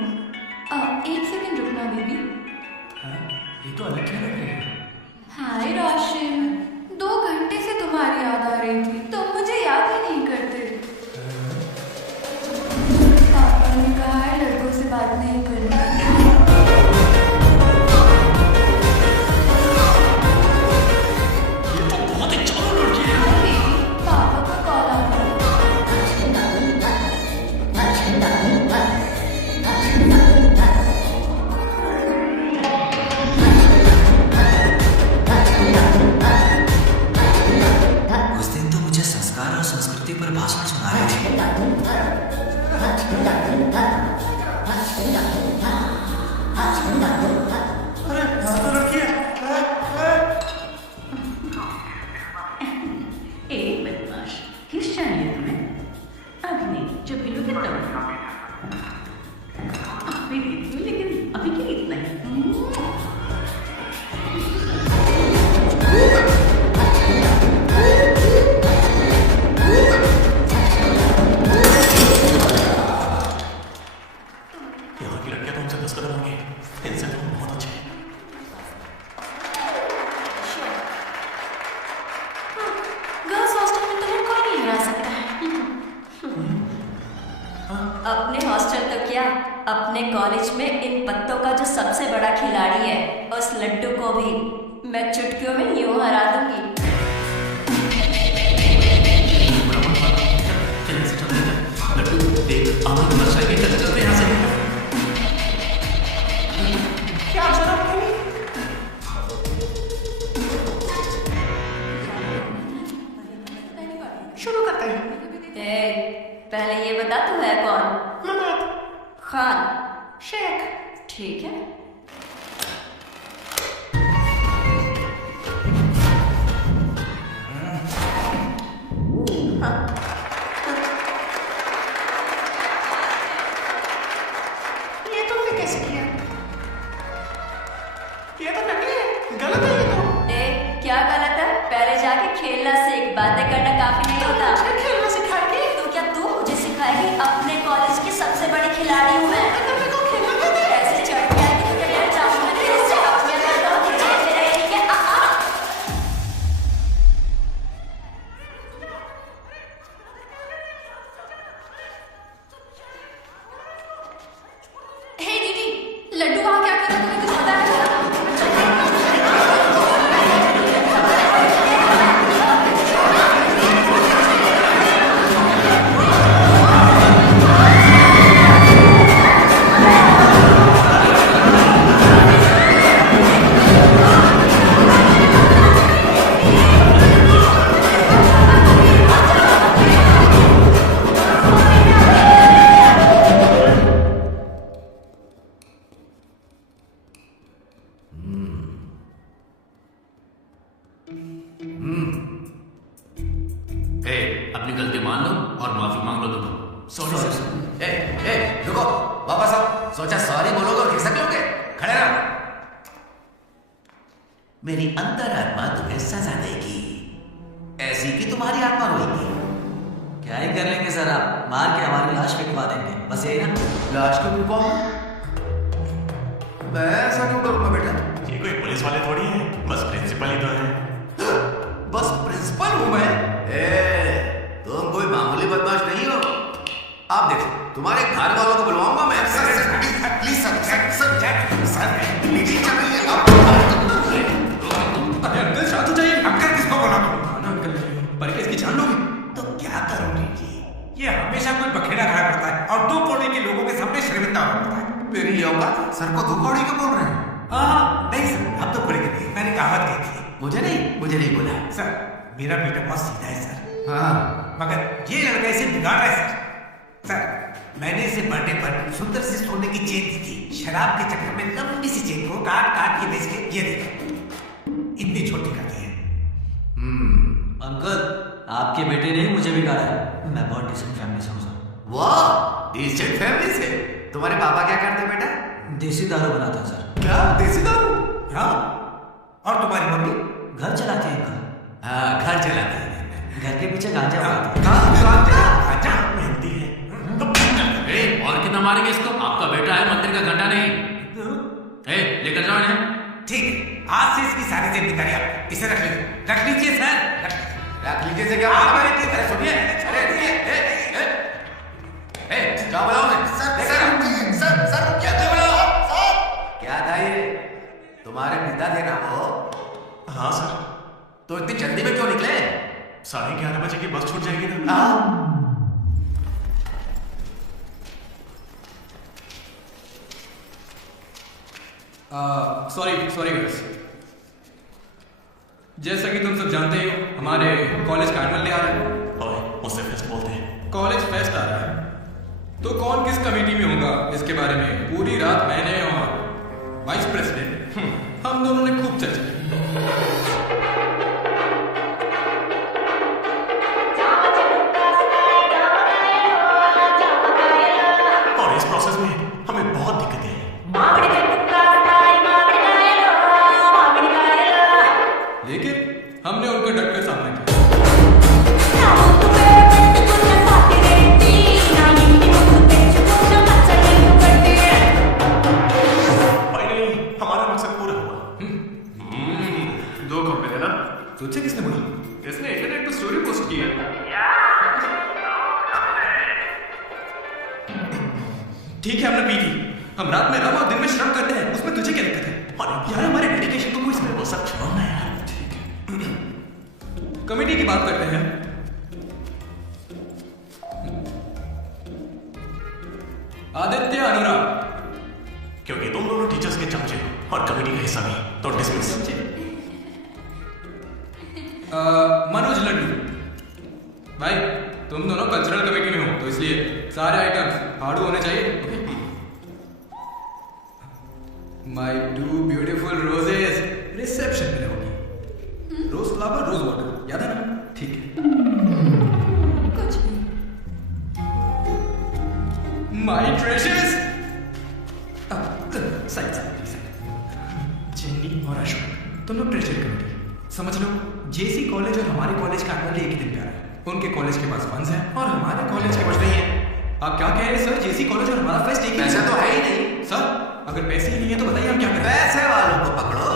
एक सेकंड रुकना बेबी। ये तो अलग क्या लग रही है? हाय रोशन, 2 घंटे से तुम्हारी याद आ रही थी, तुम मुझे याद ही नहीं करते। पापा ने कहा है लड़कों से बात नहीं करनी। ये तो बहुत ही चालू लड़की है। पापा का कॉल आ रहा है। उस दिन तो मुझे संस्कार और संस्कृति पर भाषण सुना रहे थे। एक बदमाश, किस चाहिए तुम्हें? अभी नहीं, जब मिलोगे तब। अभी देती हूँ, लेकिन अभी के लिए इतना ही। यहाँ की लड़कियां तो हमसे 10 कदम होंगी, इनसे तो हम बहुत अच्छे हैं। गर्ल्स हॉस्टल में तुम्हें कोई नहीं हरा सकता है। अपने हॉस्टल तो क्या, अपने कॉलेज में इन पत्तों का जो सबसे बड़ा खिलाड़ी है, उस लड्डू को भी मैं चुटकियों में यूं हरा दूंगी। लड्डू देख, आमन उधर जाएंगे, चल चलते यहाँ से। क्या जरूरत नहीं? शुरू करते हैं। पहले ये बता तू है कौन? खान शेख। ठीक है। अपनी गलती मान लो और माफी मांग लो दोनों। Sorry sir. रुको, वापस आओ। सोचा सॉरी बोलोगे और खिसक लोगे। खड़े रहो। मेरी अंतरात्मा तुम्हें सजा देगी, ऐसी कि तुम्हारी आत्मा रोएगी। क्या ही कर लेंगे सर, आप मार के हमारी लाश पिटवा देंगे, बस यही ना। लाश को पिटवाओ? मैं ऐसा क्यों करूंगा बेटा? ये कोई पुलिस वाले थोड़ी है, बस प्रिंसिपल ही तो है। बस प्रिंसिपल हूं मैं? तुम कोई मामूली बदमाश नहीं हो। आप देखो, तुम्हारे घर वालों को बुलवाऊंगा मैं। प्लीज सर, अंकल शांत हो जाइए। अंकल किसको बोला? ना अंकल, पर किसकी जान लोगे तो क्या करोगे जी? ये हमेशा कोई बखेड़ा खड़ा करता है और 2 कौड़ी के लोगों के सामने शर्मिंदा होता है। मेरी ये औकात? सर को 2 कौड़ी का बोल रहे हैं? हाँ, नहीं सर, अब तो पड़ेगी नहीं। मैंने कहावत कही थी। मुझे नहीं बोला। सर, मेरा बेटा बहुत सीधा है सर। हाँ, मगर ये लड़का इसे बिगाड़ रहा है सर। सर, मैंने इसे बर्थडे पर सुंदर सी सोने की चेन दी थी। शराब के चक्कर में लंबी सी चेन को काट के बेच के ये देखो इतनी छोटी कर दी है। अंकल, आपके बेटे ने मुझे बिगाड़ा है। मैं बहुत डिसेंट फैमिली से हूँ सर। वाह, डिसेंट फैमिली से। तुम्हारे पापा क्या करते बेटा? देसी दारू बनाता है सर। क्या देसी दारू? हाँ, और तुम्हारी मम्मी? घर चलाते हैं अंकल। हाँ, घर चलाते हैं। घर के पीछे गांजा बनाते हैं। गांजा मेहनती है। और कितना मारेंगे इसको? आपका बेटा है, मंदिर का घंटा नहीं। लेकर जाओ इन्हें। ठीक है, आज से इसकी सारी जिम्मेदारी आप इसे रख लीजिए सर। रख लीजिए से क्या? अरे सुनिए, क्या बुलाओ मैं? सर, क्या बुलाओ? क्या था ये? तुम्हारे पिता थे ना वो? हाँ सर। तो इतनी जल्दी में क्यों निकले? 11:30 बजे की बस छूट जाएगी ना। Sorry guys. जैसा कि तुम सब जानते ही हो, हमारे कॉलेज का एनुअल डे आ रहा है। उससे फेस्ट बोलते हैं। कॉलेज फेस्ट आ रहा है, तो कौन किस कमेटी में होगा इसके बारे में पूरी रात मैंने और वाइस प्रेसिडेंट हम दोनों ने खूब चर्चा की। और इस प्रोसेस में हमें बहुत दिक्कतें हैं। लेकिन हमने उनका डट कर सामना किया। फाइनली हमारा मकसद पूरा हुआ। 2 कम मिले ना? तुझसे किसने बोला? इसने इंटरनेट पर स्टोरी पोस्ट की है। ठीक है, हमने पी ली। हम रात में रम और दिन में श्रम करते हैं, उसमें तुझे क्या दिक्कत है? यार, हमारे डेडिकेशन को कोई इसमें वो सब छोड़ना है यार। ठीक है, कमेटी की बात करते हैं। आदित्य, अनुराग, क्योंकि तुम दोनों टीचर्स के चमचे हो और कमेटी का हिस्सा नहीं, तो डिसमिस। मनोज, लड्डू भाई, तुम दोनों कल्चरल कमेटी में हो, तो इसलिए सारे आइटम्स हाड़ू होने चाहिए। माय 2 ब्यूटीफुल रोजेस रिसेप्शन में होगी। रोज फ्लावर, रोज वाटर, याद है ना? ठीक है। कुछ भी। माय ट्रेजर्स, जेनी और अशोक, तुम लोग ट्रेजर कमेटी समझ लो। जेसी कॉलेज और हमारे कॉलेज का एनुअल एक ही दिन पे आ रहा है। उनके कॉलेज के पास फंड्स हैं और हमारे कॉलेज के पास नहीं है। आप क्या कह रहे हैं सर? जेसी कॉलेज और हमारा फेस्ट एक ही। पैसा तो है ही नहीं सर। अगर पैसे ही नहीं है तो बताइए हम क्या करें? पैसे वालों को पकड़ो।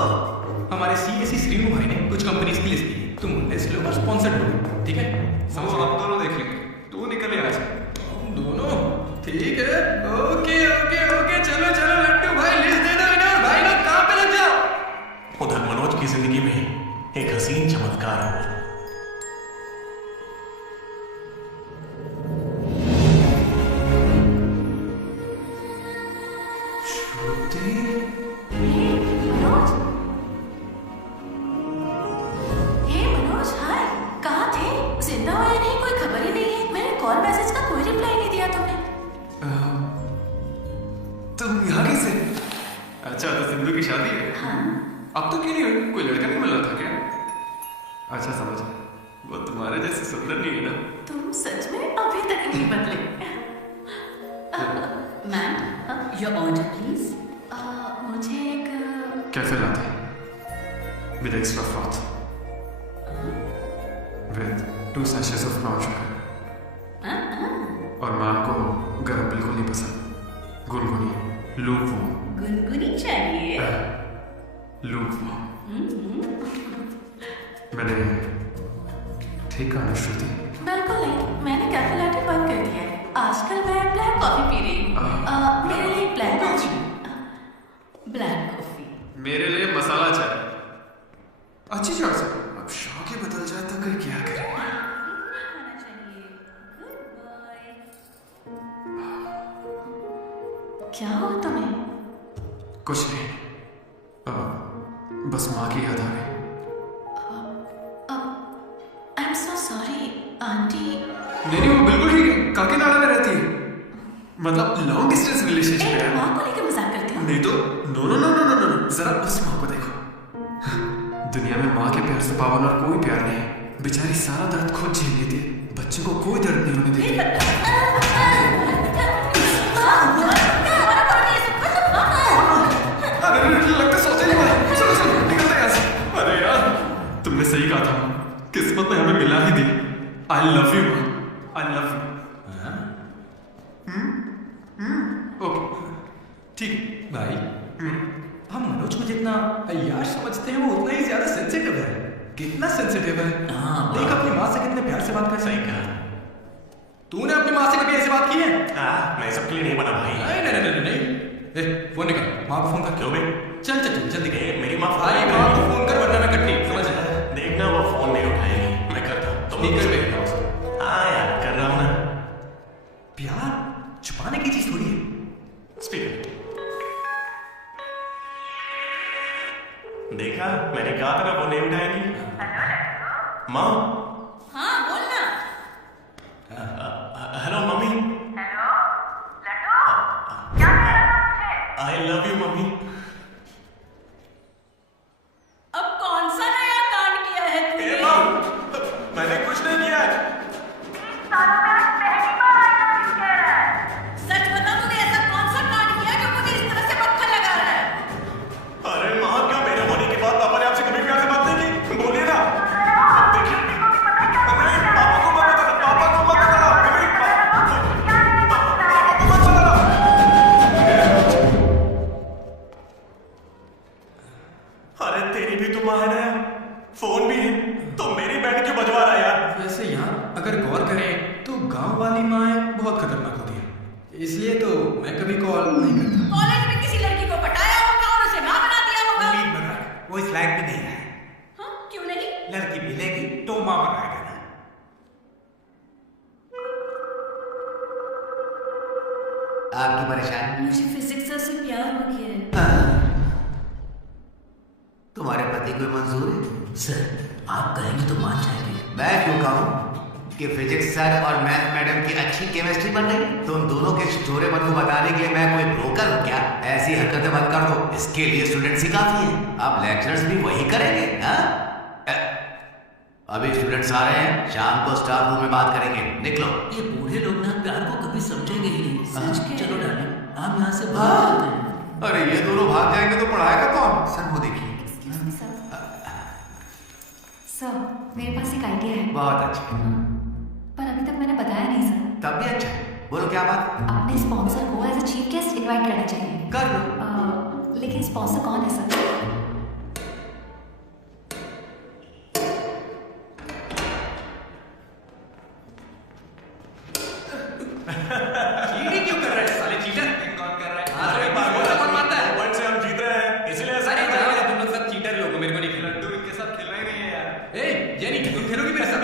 हमारे सीएससी श्रीनु भाई ने कुछ कंपनीज की लिस्ट दी है, तुम उनमें से लो और स्पॉन्सर्ड हो, ठीक है? समझो, आप दोनों देख लेंगे। तू निकल यहाँ से। दोनों ठीक है। ओके, चलो लड्डू भाई, लिस्ट दे दो इन्हें और भाई लोग काम पे लग जाओ। उधर मनोज की जिंदगी में एक हसीन चमत्कार हुआ। मनोज, हाय, कहाँ थे? जिंदा हो या नहीं, कोई खबर ही नहीं है। मेरे कॉल मैसेज का कोई रिप्लाई नहीं दिया तुमने। तुम यहाँ कैसे? अच्छा, तो सिंधु की शादी है? हाँ। अब तो क्यों नहीं हुई? कोई लड़का नहीं मिल रहा था क्या? अच्छा समझ, वो तुम्हारे जैसे सुंदर नहीं है ना। तुम सच में अभी तक नहीं बदले। Ma'am, your order please. मुझे एक cafe latte with extra froth with 2 sachets of brown sugar। और मैम को गरम बिल्कुल नहीं पसंद, गुनगुनी लूकवार्म। गुनगुनी चाहिए। लूकवार्म। मैंने ठीक कहा ना श्रुति? बिल्कुल नहीं, मैंने कैफे लैटे बंद कर दिया है। आजकल मैं ब्लैक कॉफी पी रही हूँ। मेरे लिए ब्लैक कॉफी। Black coffee. मेरे लिए मसाला चाय। अच्छी चॉइस है। अब शौक ही बदल जाए तो कोई क्या करे। क्या हो तुम्हें? कुछ नहीं, बस माँ की याद आ गई। I am so sorry aunty. नहीं, वो बिल्कुल ठीक है, काकीनाडा में रहती है, मतलब लॉन्ग डिस्टेंस रिलेशनशिप है। माँ को लेकर मजाक करती हो? नहीं तो नो, जरा उस माँ को देखो। दुनिया में माँ के प्यार से पावन और कोई प्यार नहीं है। बेचारी सारा दर्द खुद झेल लेती है, बच्चे को कोई दर्द नहीं होने देती। लगता सोचे नहीं पाए। चलो निकलते हैं यहाँ से। अरे यार, तुमने सही कहा था, किस्मत ने हमें मिला ही दी। आई लव यू माँ, आई लव यू। ओके ठीक भाई, हम मनोज को जितना यार समझते हैं वो उतना ही ज्यादा सेंसिटिव है। कितना सेंसिटिव है। देख अपनी माँ से कितने प्यार से बात कर। सही कहा। तूने अपनी माँ से कभी ऐसी बात की है? मैं सबके लिए नहीं बना भाई। नहीं। फोन निकाल, माँ को फोन कर। क्यों बे? चल जल्दी कर। मेरी माँ भाई माँ को फोन कर वरना मैं कटनी। समझ देखना वो फोन नहीं उठाएगी, मैं करता हूँ। तुम नहीं कर बे। हाँ यार, कर रहा हूँ ना। प्यार छुपाने की चीज थोड़ी है। स्पीकर। देखा, मैंने कहा था ना वो नहीं उठाएगी। माँ। हाँ बोलना। Hello mummy. हेलो लड्डू, क्या कह रहा था मुझे? I love you mummy. अब कौन सा नया कांड किया है तूने? मैंने कुछ नहीं किया है। 20 सालों में आज पहली बार आई लव यू कह रहा है। सच बता, तूने ऐसा कौन सा कांड किया जो मुझे इस तरह से मक्खन लगा रहा है? अरे माँ, क्या मेरे होने के बाद पापा ने आपसे कभी प्यार से बात नहीं की? बोलिए ना। देखिए, पापा को मत बताना, पापा को मत बताना, पापा को मत बताना। अरे तेरी भी तो माँ है ना, फोन भी है, तो मेरी बैंड क्यों बजवा रहा है यार? वैसे यार अगर गौर करें तो गांव वाली माएँ बहुत खतरनाक होती है, इसलिए तो मैं कभी कॉल नहीं करता। कॉलेज में किसी लड़की को पटाया होगा और उसे माँ बना दिया होगा। उम्मीद बना है, वो इस लायक भी नहीं है। हाँ, क्यों नहीं? लड़की मिलेगी तो माँ बनाएगा ना। आपकी परेशानी? मुझे फिजिक्स सर से प्यार हो गया है। तुम्हारे पति को मंजूर है? सर, आप कहेंगे तो मान जाएंगे। मैं क्यों कहूँ कि फिजिक्स सर और मैथ मैडम की अच्छी केमिस्ट्री बन रही? तुम दोनों के स्टोरी मन को बताने के लिए मैं कोई ब्रोकर हूँ क्या? ऐसी हरकतें बंद कर दो, इसके लिए स्टूडेंट्स ही काफी हैं। अब लेक्चरर्स भी वही करेंगे। अभी स्टूडेंट्स आ रहे हैं, शाम को स्टाफ रूम में बात करेंगे। निकलो। ये बूढ़े लोग ना प्यार को कभी समझेंगे ही नहीं। सच कह चलो रहे डार्लिंग, आप यहाँ से बाहर चलते हैं। अरे ये दोनों भाग जाएंगे तो पढ़ाएगा कौन? सर वो देखिए। सर, मेरे पास एक आइडिया है। बहुत अच्छा। पर अभी तक मैंने बताया नहीं सर। तब भी अच्छा है। बोलो क्या बात? अपने स्पॉन्सर को as a chief guest invite करना चाहिए। कर लो। लेकिन स्पॉन्सर कौन है सर? चीटिंग क्यों कर रहे हैं साले चीटर? कौन कर रहा है? हाँ तो एक बार बोला कौन मानता है? पॉइंट से हम जीत रहे हैं, इसलिए ऐसा अरे नहीं जाओ करेंगे। यार, तुम लोग सब चीटर लोग हो, मेरे को नहीं खेलना। लड्डू इनके साथ खेलना ही नहीं है यार। ए जेनी, तुम खेलोगी मेरे साथ?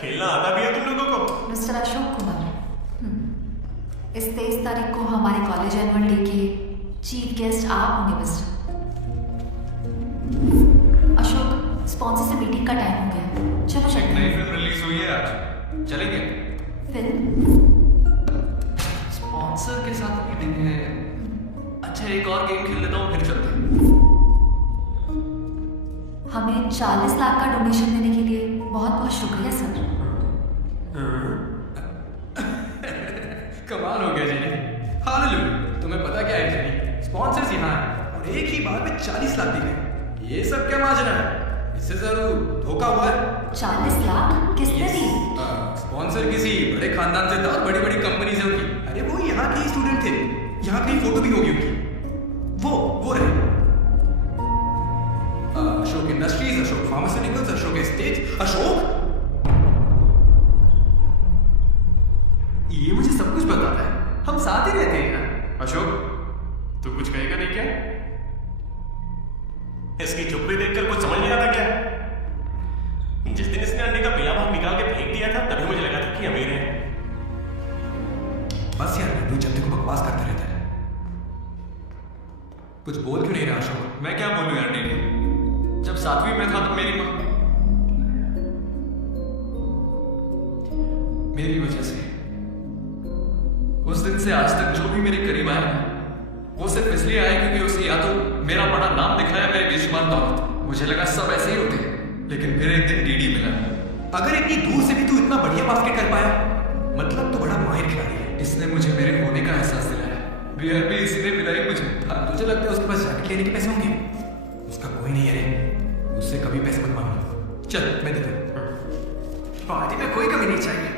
खेलना आता भी है तुम लोगों को? मिस्टर अशोक कुमार, इस 23 तारीख को हमारे कॉलेज एनुअल डे के चीफ गेस्ट आप होंगे मिस्टर अशोक। स्पॉन्सर से मीटिंग का टाइम हो गया, चलो चलते नई हैं। फिल्म रिलीज हुई है आज, चलेंगे? फिल्म? स्पॉन्सर के साथ मीटिंग है। अच्छा एक और गेम खेल लेता हूँ, फिर चलते हैं। हमें 40 लाख का डोनेशन देने के लिए बहुत बहुत शुक्रिया सर। कमाल हो गया जेनी। हालेलुया। तुम्हें पता क्या है जेनी, स्पॉन्सर्स यहाँ हैं और एक ही बार में 40 लाख दी गए। ये सब क्या माजरा है? इससे जरूर धोखा हुआ है। 40 लाख किसने दी? स्पॉन्सर किसी बड़े खानदान से था और बड़ी बड़ी कंपनीज है उनकी। अरे वो यहाँ के स्टूडेंट थे, यहाँ की फोटो भी होगी उनकी। वो रहे Ashok industries, Ashok pharmaceuticals, Ashok estates. Ashok ये मुझे सब कुछ बताता है, हम साथ ही रहते हैं यार। अशोक तू कुछ कहेगा नहीं क्या? इसकी चुप्पी देखकर कुछ समझ नहीं आता क्या? जिस दिन इसने अंडे का पहला भाग निकाल के फेंक दिया था तभी मुझे लगा था कि अमीर है। बस यार लड्डू जब देखो बकवास करता रहता है। कुछ बोल क्यों नहीं रहा अशोक? मैं क्या बोलूं यार डीडी, जब 7वीं में था तो मेरी माँ मेरी वजह से उस दिन से आज तक जो भी मेरे करीब आया वो सिर्फ इसलिए आया क्योंकि उसे या तो मेरा बड़ा नाम दिखाया मेरे बेशुमार दौलत। मुझे लगा सब ऐसे ही होते हैं, लेकिन फिर एक दिन डीडी मिला। अगर इतनी दूर से भी तू इतना बढ़िया बास्केट कर पाया, मतलब तू बड़ा माहिर खिलाड़ी है। इसने मुझे मेरे होने का एहसास दिलाया। बियर भी इसी ने पिलाई मुझे। तुझे लगता है उसके पास जैकेट लेने के पैसे होंगे? उसका कोई नहीं है रे, उससे कभी पैसे मत मांगना। चल मैं दे दूं। पार्टी में कोई कमी नहीं चाहिए।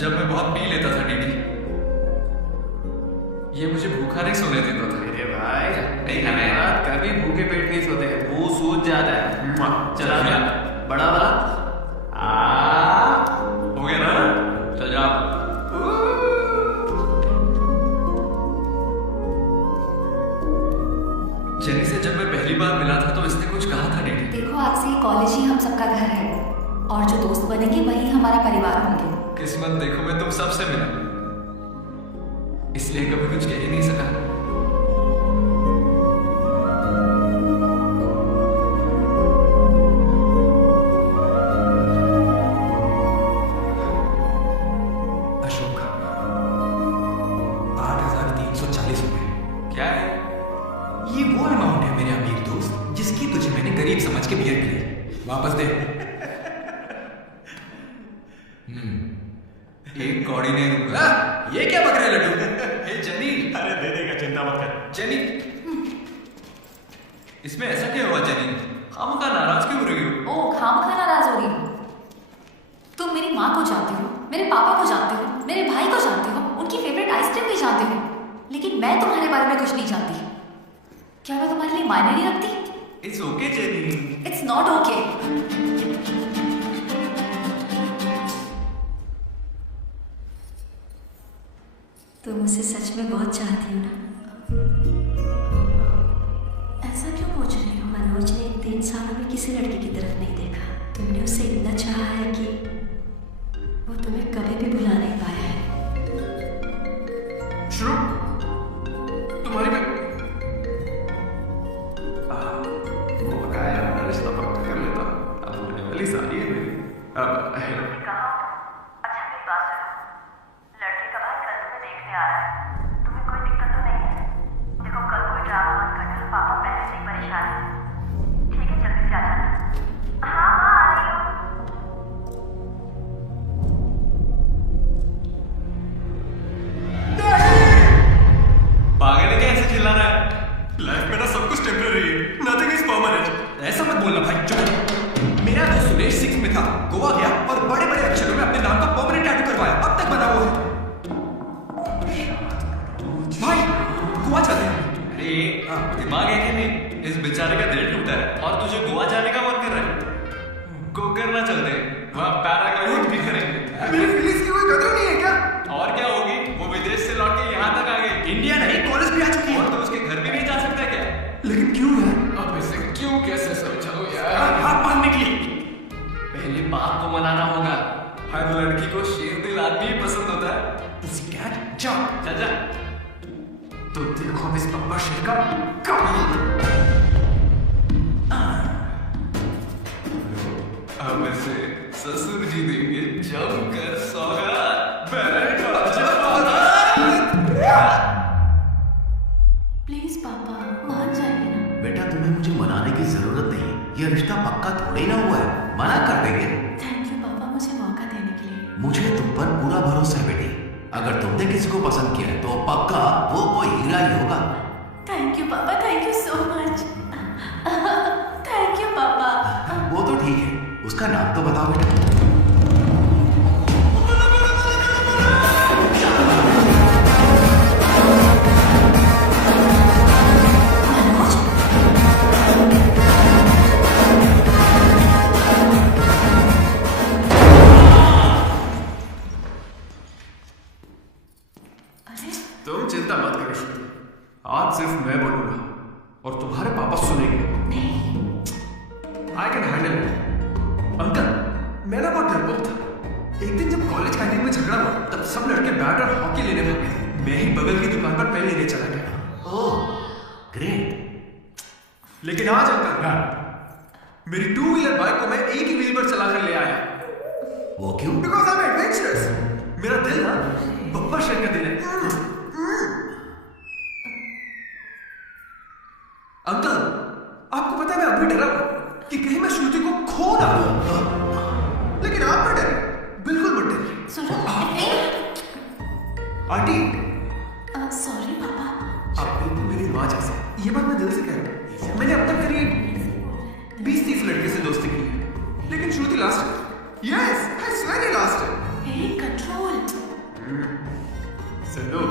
जब मैं बहुत पी लेता था डीडी, ये मुझे भूखा नहीं सोने देता था। अरे भाई नहीं हमें रात कभी भूखे पेट नहीं सोते, वो सूझ जाता है। चला गया बड़ा वाला हो गया ना? चल जा। जेनी से जब मैं पहली बार मिला था तो इसने कुछ कहा था डीडी। देखो आज से कॉलेज ही हम सबका घर है और जो दोस्त बनेंगे वही हमारा परिवार होंगे। किस्मत देखो मैं तुम सबसे मिला, इसलिए कभी कुछ कह ही नहीं सका। अशोक 8,340 रुपए क्या है? ये वो अमाउंट है मेरे अमीर दोस्त जिसकी तुझे मैंने गरीब समझ के बियर पिलाई। वापस दे। एक कौड़ी नहीं दूंगा। ये क्या बक रहा है लड्डू? हे जेनी। अरे दे देगा, चिंता मत कर। जेनी इसमें ऐसा क्या हुआ जेनी? खामखा नाराज क्यों हो रही हो? ओ खामखा नाराज हो रही हो? तुम मेरी माँ को जानते हो, मेरे पापा को जानते हो, मेरे भाई को जानते हो, उनकी फेवरेट आइसक्रीम भी जानते हो, लेकिन मैं तुम्हारे बारे में कुछ नहीं जानती। क्या मैं तुम्हारे लिए मायने नहीं रखती? It's okay jenny. It's not okay. तुम मुझसे सच में बहुत चाहती हो ना? ऐसा क्यों पूछ रही हो? मनोज ने 3 सालों में किसी लड़की की तरफ नहीं देखा। तुमने उससे इतना चाहा है कि वो तुम्हें कभी भी भुला नहीं पाया है। शुरू तुम्हारी में वो बताया मैं रिश्ता पक्का कर लेता। अब होने वाली सारी है मेरी। अब अच्छा मेरी बात सुनो, लड़के का भाई कल तुम्हें देखने आ रहा है, तुम्हें कोई दिक्कत तो नहीं है? देखो कल कोई ड्रामा मत करना, पापा पहले से ही परेशान है। ठीक है जल्दी से आ जाना। हाँ आ रही हूँ। पागल है क्या ऐसे चिल्ला रहा है? लाइफ में ना सब कुछ टेम्पररी है, नथिंग इज परमानेंट। ऐसा मत बोलना भाई, चुप। मेरा दोस्त सुरेश 6 में था, गोवा गया और बड़े बड़े अक्षरों में अपने नाम का परमानेंट टैटू करवाया। अब तक बना हुआ है। भाई गोवा चलते हैं। अरे दिमाग है कि नहीं? इस बेचारे का दिल टूटा है और तुझे गोवा जाने का मन कर रहा है। गोकर्णा चलते हैं, वहाँ पैराग्लाइडिंग भी करेंगे। मेरी फीलिंग्स की कोई कदर नहीं है क्या? और क्या होगी? वो विदेश से लौट के यहाँ तक आ गई। इंडिया नहीं कॉलेज भी आ चुकी है। और तो उसके घर भी नहीं जा सकता क्या? लेकिन क्यों है? अब इसे क्यों कैसे समझाऊं यार? हाथ बांधने के लिए पहले बाप को मनाना होगा। हर लड़की को शेर दिल आदमी ही पसंद होता है। पुसीकैट जा। चल जा। तो देखो इस पप्पा शेर का कमाल। अब इसे ससुर जी देंगे जमकर सौगात। प्लीज पापा मान जाइए ना। बेटा तुम्हें मुझे मनाने की जरूरत नहीं, यह रिश्ता पक्का थोड़ी ना हुआ है, मना कर देंगे। थैंक यू पापा मुझे मौका देने के लिए। मुझे तुम पर पूरा भरोसा है बेटी, अगर तुमने किसी को पसंद किया है तो पक्का वो कोई हीरा ही होगा। थैंक यू पापा, thank you so much. Thank you पापा। वो तो ठीक है, उसका नाम तो बताओ बेटा। तुम चिंता मत करो श्रुति, आज सिर्फ मैं बोलूंगा और तुम्हारे पापा सुनेंगे। I can handle it. Uncle, मैं ना बहुत डरपोक था। एक दिन जब कॉलेज कैंटीन में झगड़ा हुआ तब सब लड़के बैट और हॉकी लेने भागे थे। मैं ही बगल की दुकान पर पेन लेने चला गया। Oh great. लेकिन आज अंकल मेरी 2 व्हीलर बाइक को मैं एक ही व्हील पर चलाकर ले आया। वो क्यों? Because I am adventurous. मेरा दिल ना बब्बर शेर का दिल है। अंकल, आपको पता है मैं अभी डरा हूं कि कहीं मैं श्रुति को खो ना दूं। लेकिन आप ना डरे, बिल्कुल मत डरिए। सुनो आंटी, सॉरी पापा। आप बिल्कुल मेरी माँ जैसे, ये बात मैं दिल से कह रहा हूँ। मैंने अब तक करीब 20-30 लड़के से दोस्ती की है, लेकिन श्रुति लास्ट है। Yes, I swear he last है। हे कंट्रोल। सुनो,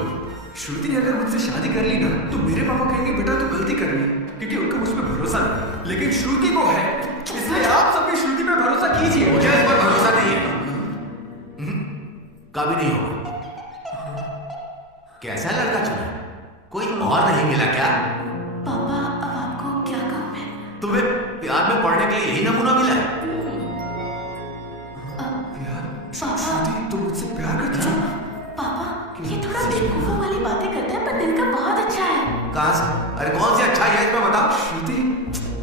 श्रुति ने अगर मुझसे शादी कर ली ना तो मेरे पापा कहेंगे बेटा तू गलती कर ली, क्योंकि उनका मुझ पर भरोसा नहीं। लेकिन श्रुति को है, इसलिए आप सबकी श्रुति पे भरोसा कीजिए। मुझे इस पर भरोसा नहीं है, कभी नहीं होगा। कैसा लड़का चुना, कोई और नहीं मिला क्या? पापा अब आपको क्या कहूं मैं? तुम्हें प्यार में पढ़ने के लिए यही नमूना मिला है? श्रुति, तुम मुझसे प्यार करती हो? पापा ये थोड़ा बेवकूफों वाली बातें करता है पर दिल का बहुत अच्छा है। कहां से? अरे कौन सी अच्छाई है इसमें बताओ। श्रुति,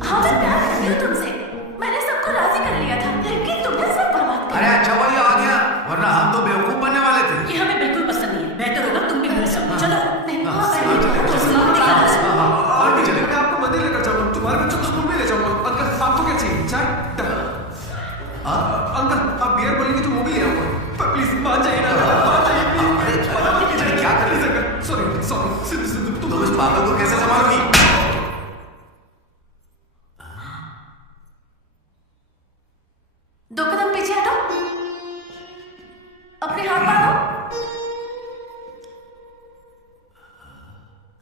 हाँ मैं प्यार करती हूँ तुमसे, मैंने सबको राजी कर लिया था, लेकिन तुमने सब बर्बाद कर अरे दिया। अच्छा वही आ गया, वरना हम तो बेवकूफ बनने वाले थे। ये हमें बिल्कुल पसंद नहीं है, बेहतर होगा तुम भी मेरे साथ चलो। नहीं मैं आपको मंदिर लेकर जाऊंगा, तुम्हारे बच्चों को स्कूल में ले जाऊंगा। अंकल, आपको क्या चाहिए? चाय? अंकल, आप बियर बोलेंगे तो वो भी ले आऊंगा, पर प्लीज मान जाइए ना, मान जाइए प्लीज। क्या कर रही है? सॉरी, सिद्धू, तुम इस पागल को कैसे संभालोगी? दो कदम पीछे हटो, अपने हाथ बांधो,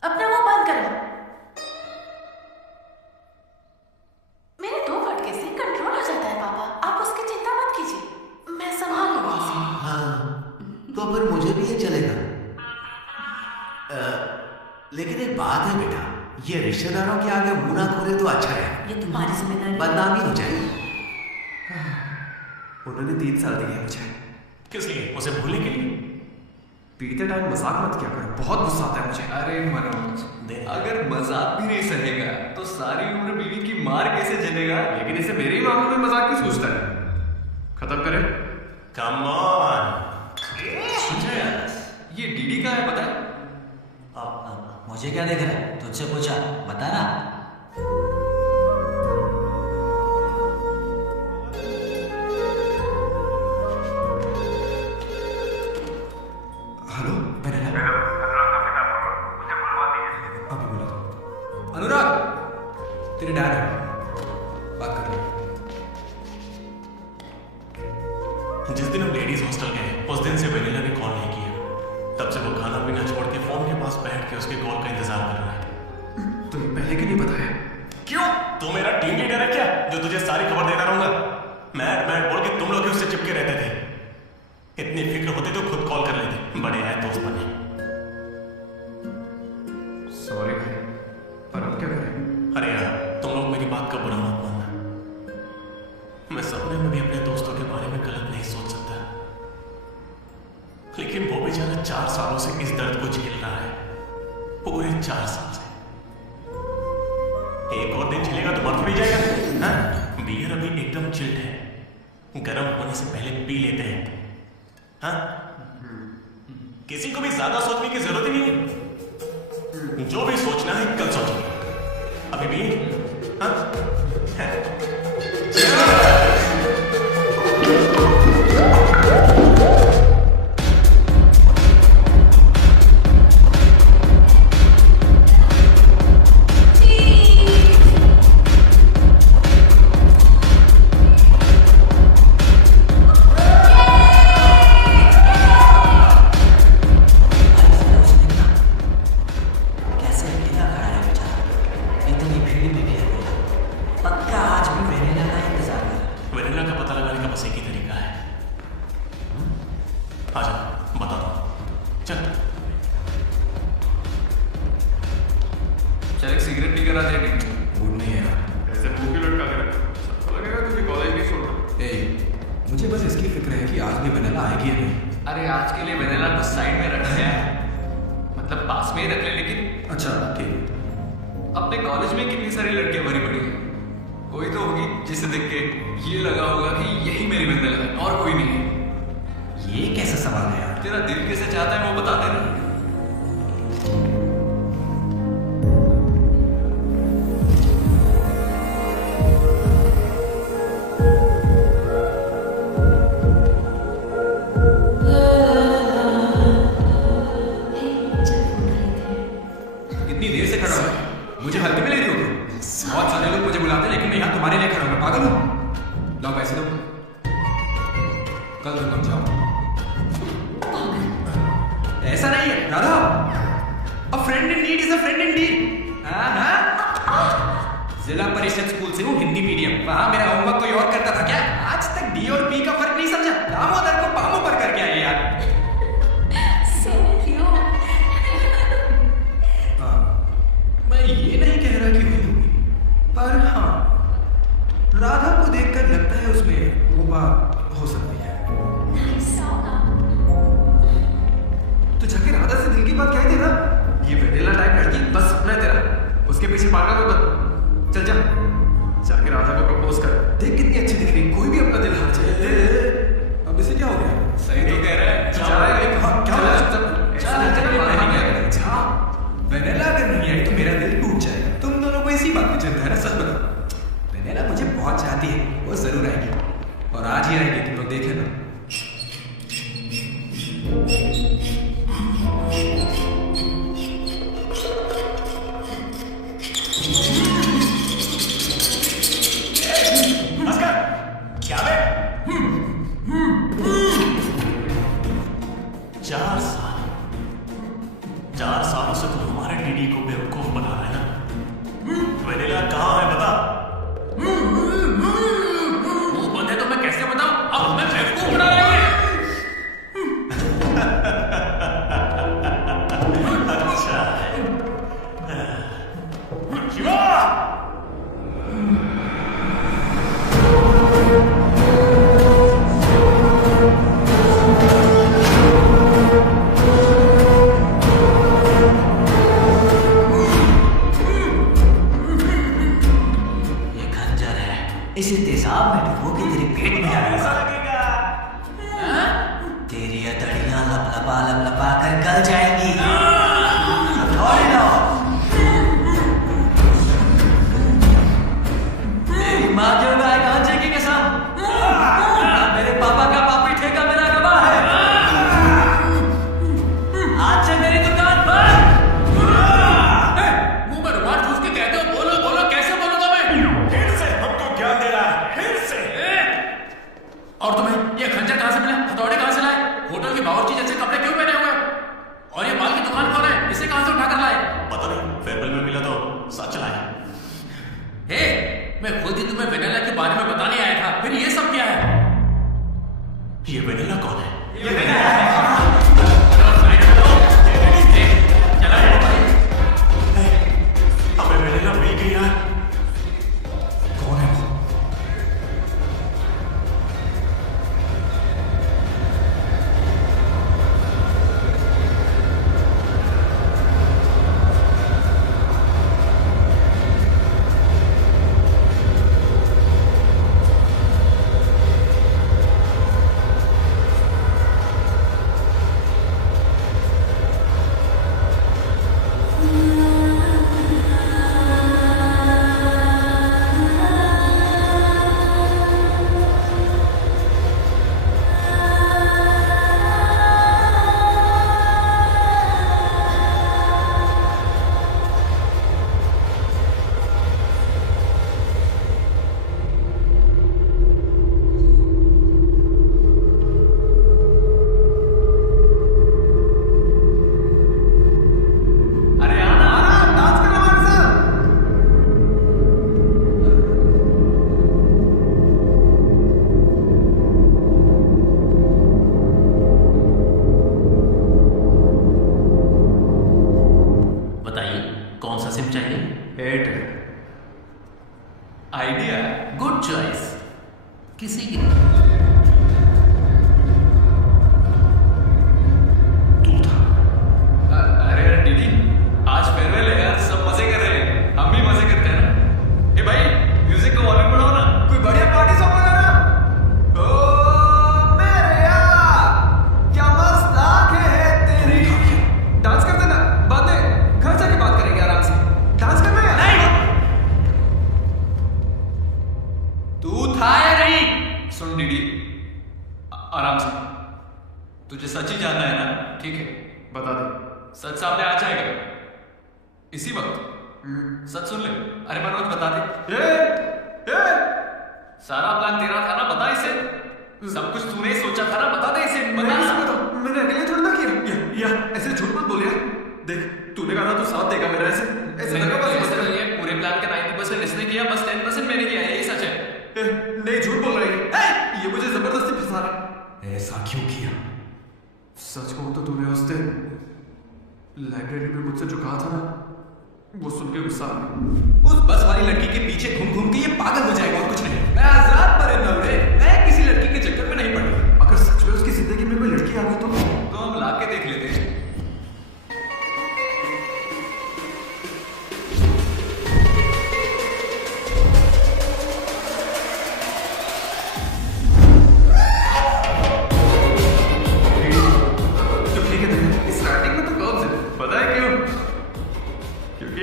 अपना मुंह बंद करो। मेरे 2 फटके से कंट्रोल हो जाता है पापा, आप उसकी चिंता मत कीजिए, मैं संभाल लूंगा उसे। हाँ, तो फिर मुझे भी ये चलेगा। लेकिन एक बात है बेटा, ये रिश्तेदारों के आगे मुंह ना खोले तो अच्छा है, ये तुम्हारी जिम्मेदारी। बदनामी हो जाएगी। उन्होंने 3 साल दिए मुझे। किस लिए? उसे भूलने के लिए? पीते टाइम मजाक मत किया करो, बहुत गुस्सा आता है मुझे। अरे मनोज, अगर मजाक भी नहीं सहेगा तो सारी उम्र बीवी की मार कैसे झेलेगा? लेकिन इसे मेरे ही मामलों में मजाक क्यों सोचता है? खत्म करें। Come on. ये डीडी का है पता है? मुझे क्या देख रहा है? तुझसे पूछा, बता ना। हेलो, अभी बोला। अनुराग, तेरे डैड है, बात कर लो। जिस दिन हम लेडीज हॉस्टल गए उस दिन से वेनिला ने कॉल नहीं किया, तब से वो खाना पीना छोड़ के फोन के पास बैठ के उसके कॉल का इंतजार कर रहा है। तुम्हें पहले क्यों नहीं बताया? क्यों? तू मेरा टीम लीडर है क्या जो तुझे सारी खबर देता रहूंगा? मैं बोल के तुम लोग ही उससे चिपके रहते थे। इतनी फिक्र होती तो खुद कॉल कर लेते, बड़े आए दोस्त बने। सॉरी भाई, पर अब क्या करें? अरे यार, तुम लोग मेरी बात का बुरा मत मानना, मैं सपने में भी अपने दोस्तों के बारे में गलत नहीं सोच सकता, लेकिन वो बेचारा 4 सालों से इस दर्द को झेल रहा है, पूरे 4 साल से। एक और दिन झेलेगा तो मर थोड़ी जाएगा। हाँ? बियर अभी एकदम चिल्ड है, गर्म होने से पहले पी लेते हैं। हाँ? किसी को भी ज्यादा सोचने की जरूरत ही नहीं है। जो भी सोचना है कल सोचेंगे। अभी भी हाँ? एयरटेल। Idea good choice. किसी की अरे डीडी, आज फेयरवेल है यार, सब मजे कर रहे हैं, हम भी मजे करते हैं ना। ए भाई, म्यूजिक का वॉल्यूम बढ़ाओ ना, कोई बढ़िया पार्टी सॉन्ग लगाना। ओ मेरे यार, क्या मस्त आंखें हैं तेरी। डांस करते ना, बाद में घर जाके बात करेंगे आराम से। डांस करना है? नहीं। तू था या नहीं? सुन डीडी, आराम से। तुझे सच ही जानना है ना? ठीक है, बता दे। सच सामने आ जाएगा इसी वक्त। सच सुन ले। अरे मनोज, बता दे। सारा प्लान तेरा था ना, बता इसे। सब कुछ तूने ही सोचा था ना, बता दे इसे। बता। मैंने अकेले थोड़ी ना किया। या ऐसे झूठ मत बोल यार। देख, तूने कहा था तू साथ देगा मेरा, ऐसे लगा बस। पूरे प्लान का 90% इसने किया, बस 10% मैंने किया, यही सच है। नहीं, झूठ बोल रही है। ये मुझे जबरदस्ती फंसा रहा। ऐसा क्यों किया? सच कहूं तो तूने उस दिन लाइब्रेरी में मुझसे जो कहा था ना, वो सुन के गुस्सा आ गया। उस बस वाली लड़की के पीछे घूम घूम के ये पागल हो जाएगा और कुछ नहीं। मैं आजाद परिंदा रे, मैं किसी लड़की के चक्कर में नहीं पड़ा। अगर सच में उसकी जिंदगी में कोई लड़की आ गई तो हम ला के देख लेते हैं।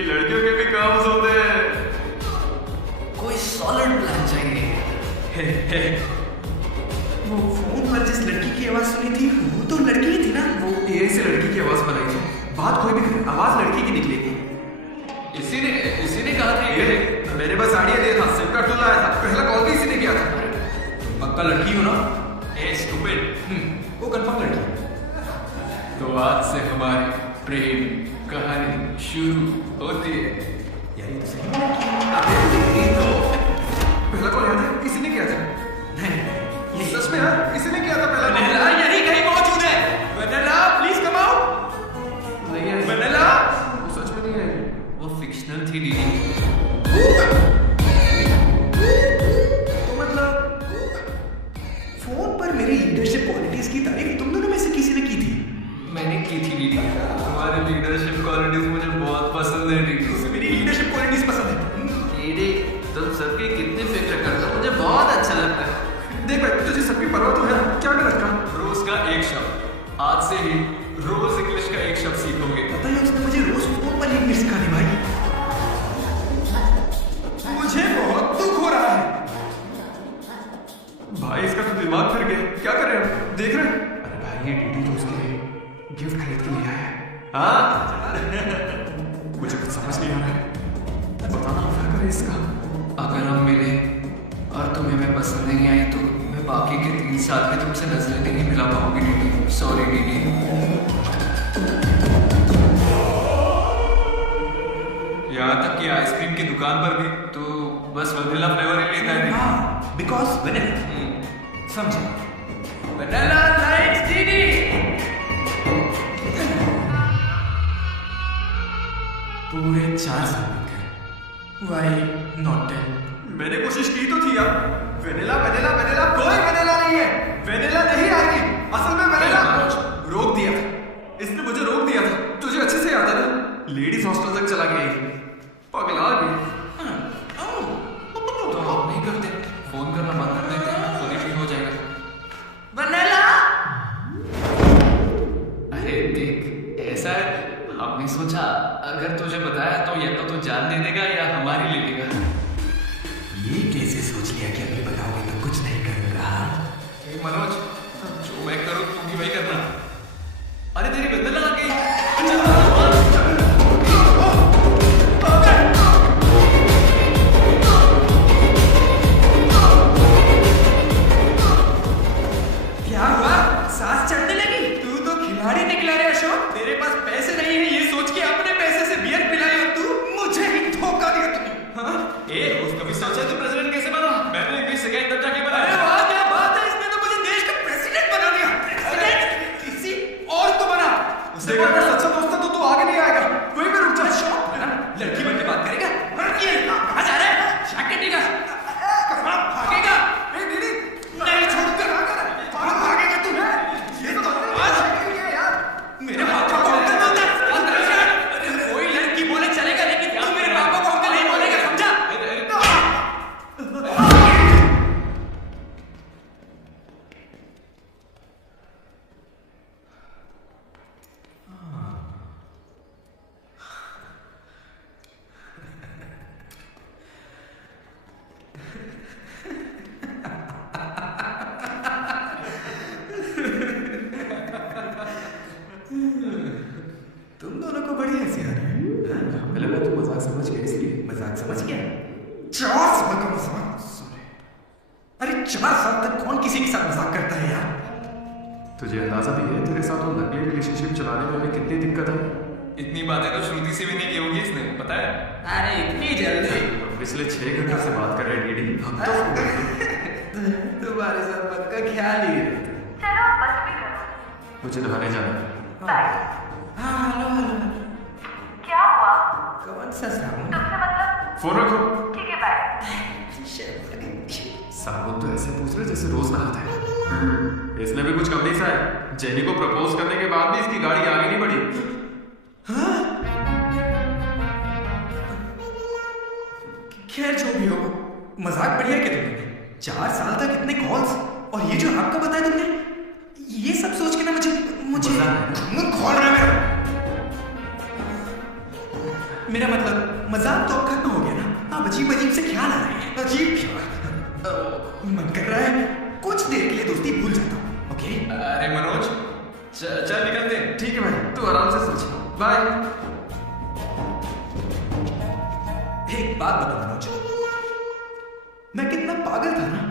लड़कियों के भी कर्व्स होते हैं। कोई सॉलिड प्लान चाहिए। वो फोन पर जिस लड़की की आवाज सुनी थी, वो तो लड़की ही थी ना। वो एआई से लड़की की आवाज बनाई थी। बात कोई भी करे, आवाज लड़की की निकलेगी। इसी ने कहा था ये। मैंने बस आइडिया दिया था, सिम कार्ड लाया था, पहला कॉल भी इसी ने किया था। पक्का लड़की हो ना? ए स्टूपिड, वो कंफर्म लड़की। तो आज से हमारी प्रेम कहानी शुरू होती है। यार ये तो सही पहला कॉल याद है किसी ने किया था? नहीं, सच में यार, इसी ने किया था पहला कॉल। वनीला यही कहीं मौजूद है। Vanilla please come out. नहीं है वनीला, वो सच में नहीं है, वो फिक्शनल थी दीदी। तो मतलब फोन पर मेरी लीडरशिप क्वालिटीज की तारीफ तुम दोनों में से किसी ने की थी? मैंने की थी दीदी। तुम्हारी लीडरशिप क्वालिटीज मुझे बहुत पसंद है दीदी। मेरी लीडरशिप क्वालिटीज पसंद है। दीदी, तुम सबकी कितनी फिक्र करते हो, मुझे बहुत अच्छा लगता है। देख भाई, तुझे सबकी परवाह तो है, क्या कर रखा? रोज का एक शब्द, आज से ही रोज इंग्लिश का एक शब्द सीखोगे। पता है उसने मुझे रोज फोन पर इंग्लिश सिखानी भाई। मुझे बहुत दुख हो रहा है भाई। इसका तो दिमाग फिर गया, क्या कर रहे हो? देख रहे? अरे भाई, ये डीडी तो उसके लिए गिफ्ट खरीद के लिए आया है। हाँ मुझे कुछ समझ नहीं आ रहा है, बताना क्या करे इसका। अगर हम मिले और तुम्हें मैं पसंद नहीं आई तो मैं बाकी के 3 साल में तुमसे नजरें नहीं मिला पाऊंगी दीदी। सॉरी दीदी। यहाँ तक कि आइसक्रीम की दुकान पर भी तो बस वनीला फ्लेवर ही लेता है। हाँ, बिकॉज वनीला। समझे? वनीला लाइक्स दीदी। पूरे 4 साल बीत गए। Why not 10? मैंने कोशिश की तो थी यार। वेनिला वेनिला वेनिला, कोई वेनिला नहीं है। वेनिला नहीं आएगी। असल में वेनिला रोक दिया था, इसने मुझे रोक दिया था। तुझे अच्छे से याद है ना? लेडीज हॉस्टल तक चला गया, पगला गई। तो हम नहीं करते, फोन करना बंद कर देते हैं, खुद ही ठीक हो जाएगा। वनीला, अरे देख, ऐसा है, हमने सोचा अगर तुझे बताया तो या तो तू जान दे देगा या हमारी ले लेगा। ये कैसे सोच लिया कि अभी बताओगे तो कुछ नहीं करूंगा? मनोज, जो मैं करूं तू भी वही करना। अरे तेरी बंदला आ गई। क्या हुआ? सांस चढ़ने लगी? तू तो खिलाड़ी निकला रे अशोक। तेरे पास पैसे नहीं है ये सोच के अपने पैसे से बियर पिलाई और तू मुझे ही धोखा दिया तूने। हाँ? कभी सोचा तू प्रेसिडेंट कैसे बना? मैं तो इंग्लिश सेकंड तक जाके बना। अरे वाह, क्या बात है, इसने तो मुझे देश का प्रेसिडेंट बना दिया। प्रेसिडेंट किसी और को बना। उससे अगर सच्चा दोस्त था तो तू समझ गया? 4 साल का मजाक। अरे 4 साल तक कौन किसी के साथ मजाक करता है यार? तुझे अंदाजा भी है तेरे साथ वो नकली रिलेशनशिप चलाने में हमें कितनी दिक्कत है? इतनी बातें तो श्रुति से भी नहीं की होंगी इसने, पता है? अरे इतनी जल्दी? पिछले 6 घंटे से बात कर रहे हैं डीडी। हम तो तुम्हारे साथ बात का ख्याल ही है। चलो बस भी करो। मुझे नहाने जाना है। बाय। हाँ हेलो हेलो। क्या हुआ? कौन सा साबुन? तुमसे मतलब? फोन रखो। ठीक है बाय। साबुन तो ऐसे पूछ रहे जैसे रोज नहाते हैं। इसने भी कुछ कम नहीं सा है। जेनी को प्रपोज करने के बाद भी इसकी गाड़ी आगे नहीं बढ़ी। हाँ? खैर जो भी हो, मजाक बढ़िया क्या तुमने? 4 साल तक इतने कॉल्स और ये जो आपका बताया तुमने, ये सब सोच के ना मुझे मुंह खोल रहा है मेरा मतलब मजाक तो अब खत्म हो गया ना। अब अजीब अजीब से ख्याल आ रहे हैं। अजीब ख्याल। मन कर रहा है कुछ देर के लिए दोस्ती भूल जाता हूँ। ओके? अरे मनोज, चल निकलते हैं। ठीक है भाई, तू आराम से सोच। बाय। एक बात बता मनोज, मैं कितना पागल था ना।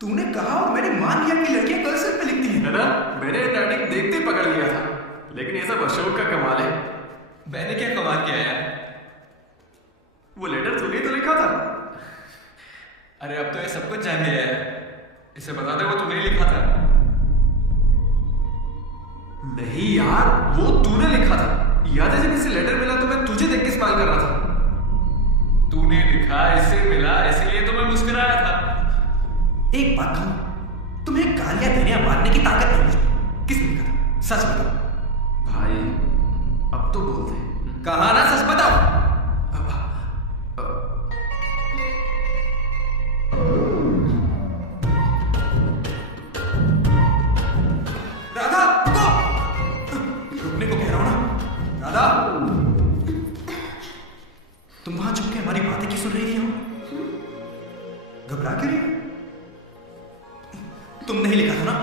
तूने कहा और मैंने मान लिया कि लड़कियां कर्सर पे लिखती हैं। ना मैंने राइटिंग देखते ही पकड़ लिया था। लेकिन ये सब अशोक का कमाल है। मैंने क्या कमाल किया यार? वो लेटर तूने तो लिखा था। अरे अब तो ये सब कुछ जान गया है। इसे बता दे वो तूने लिखा था। नहीं यार, वो तूने लिखा था। याद है जब इसे लेटर मिला तो मैं तुझे देख के स्माइल कर रहा था। तूने लिखा, इससे मिला, इसलिए तो मैं मुस्कुराया था। एक बात कहूं, तुम्हें गालियां देने या मारने की ताकत नहीं मुझ में। किसने लिखा था? सच बताओ भाई। अब तो बोल दे। कहा ना सच बताओ। राधा रुको। रुकने को कह रहा हूं ना। राधा, तुम वहां चुप के हमारी बातें क्यों सुन रही थी? घबरा क्यों रही? तुमने ही लिखा था ना?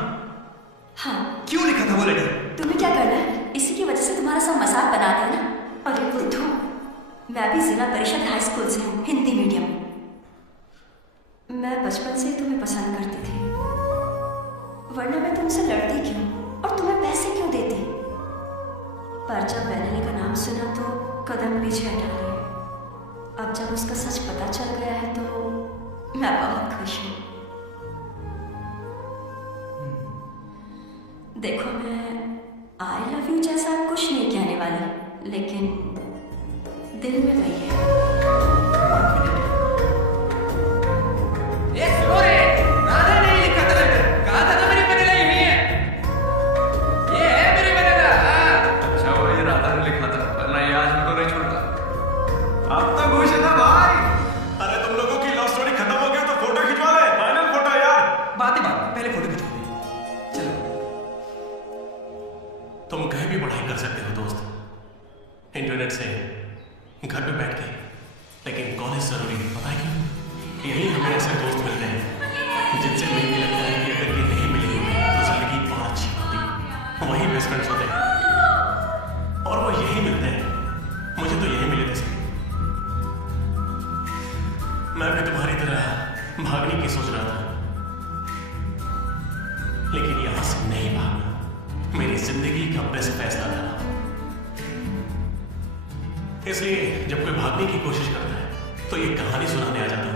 हाँ। क्यों लिखा था वो लेटर? तुम्हें क्या करना है? इसी की वजह से तुम्हारा सब मजाक बना दिया ना। अरे बुद्धू, मैं भी जिला परिषद हाई स्कूल से हूँ, हिंदी मीडियम। मैं बचपन से ही तुम्हें पसंद करती थी, वरना मैं तुमसे लड़ती क्यों और तुम्हें पैसे क्यों देती? पर जब मैंने का नाम सुना तो कदम पीछे हटा लिए। अब जब उसका सच पता चल गया है तो मैं बहुत खुश हूँ। देखो, मैं आई लव यू जैसा कुछ नहीं कहने वाली, लेकिन दिल में वही है। ये सुनो रे, राधा ने लिखा था लेटर। कहा था ना मेरी वनीला यही है। ये है मेरी वनीला। अच्छा वो ये राधा ने लिखा था, वरना ये आज मेरे को नहीं छोड़ता। अब तो खुश है ना भाई? अरे तुम लोगों की लव स्टोरी खत्म हो गई तो फोटो खिंचवा ले। फाइनल फोटो यार। बात पहले फोटो खिंचवा ले। चलो। तुम कहीं भी पढ़ाई कर सकते हो दोस्त, इंटरनेट से, घर पे बैठ के। लेकिन कॉलेज जरूरी है, पता है क्यों? यही हमें ऐसे दोस्त मिलते हैं जिनसे मिलके लगता है कि अगर ये नहीं मिले तो जिंदगी बहुत अच्छी होती। वही बेस्ट फ्रेंड्स होते हैं और वो यही मिलते हैं। मुझे तो यही मिले थे। मैं भी तुम्हारी तरह भागने की सोच रहा था, लेकिन यहां से नहीं भागना मेरी जिंदगी का बेस्ट फैसला था। इसलिए जब कोई भागने की कोशिश करता है तो ये कहानी सुनाने आ जाता है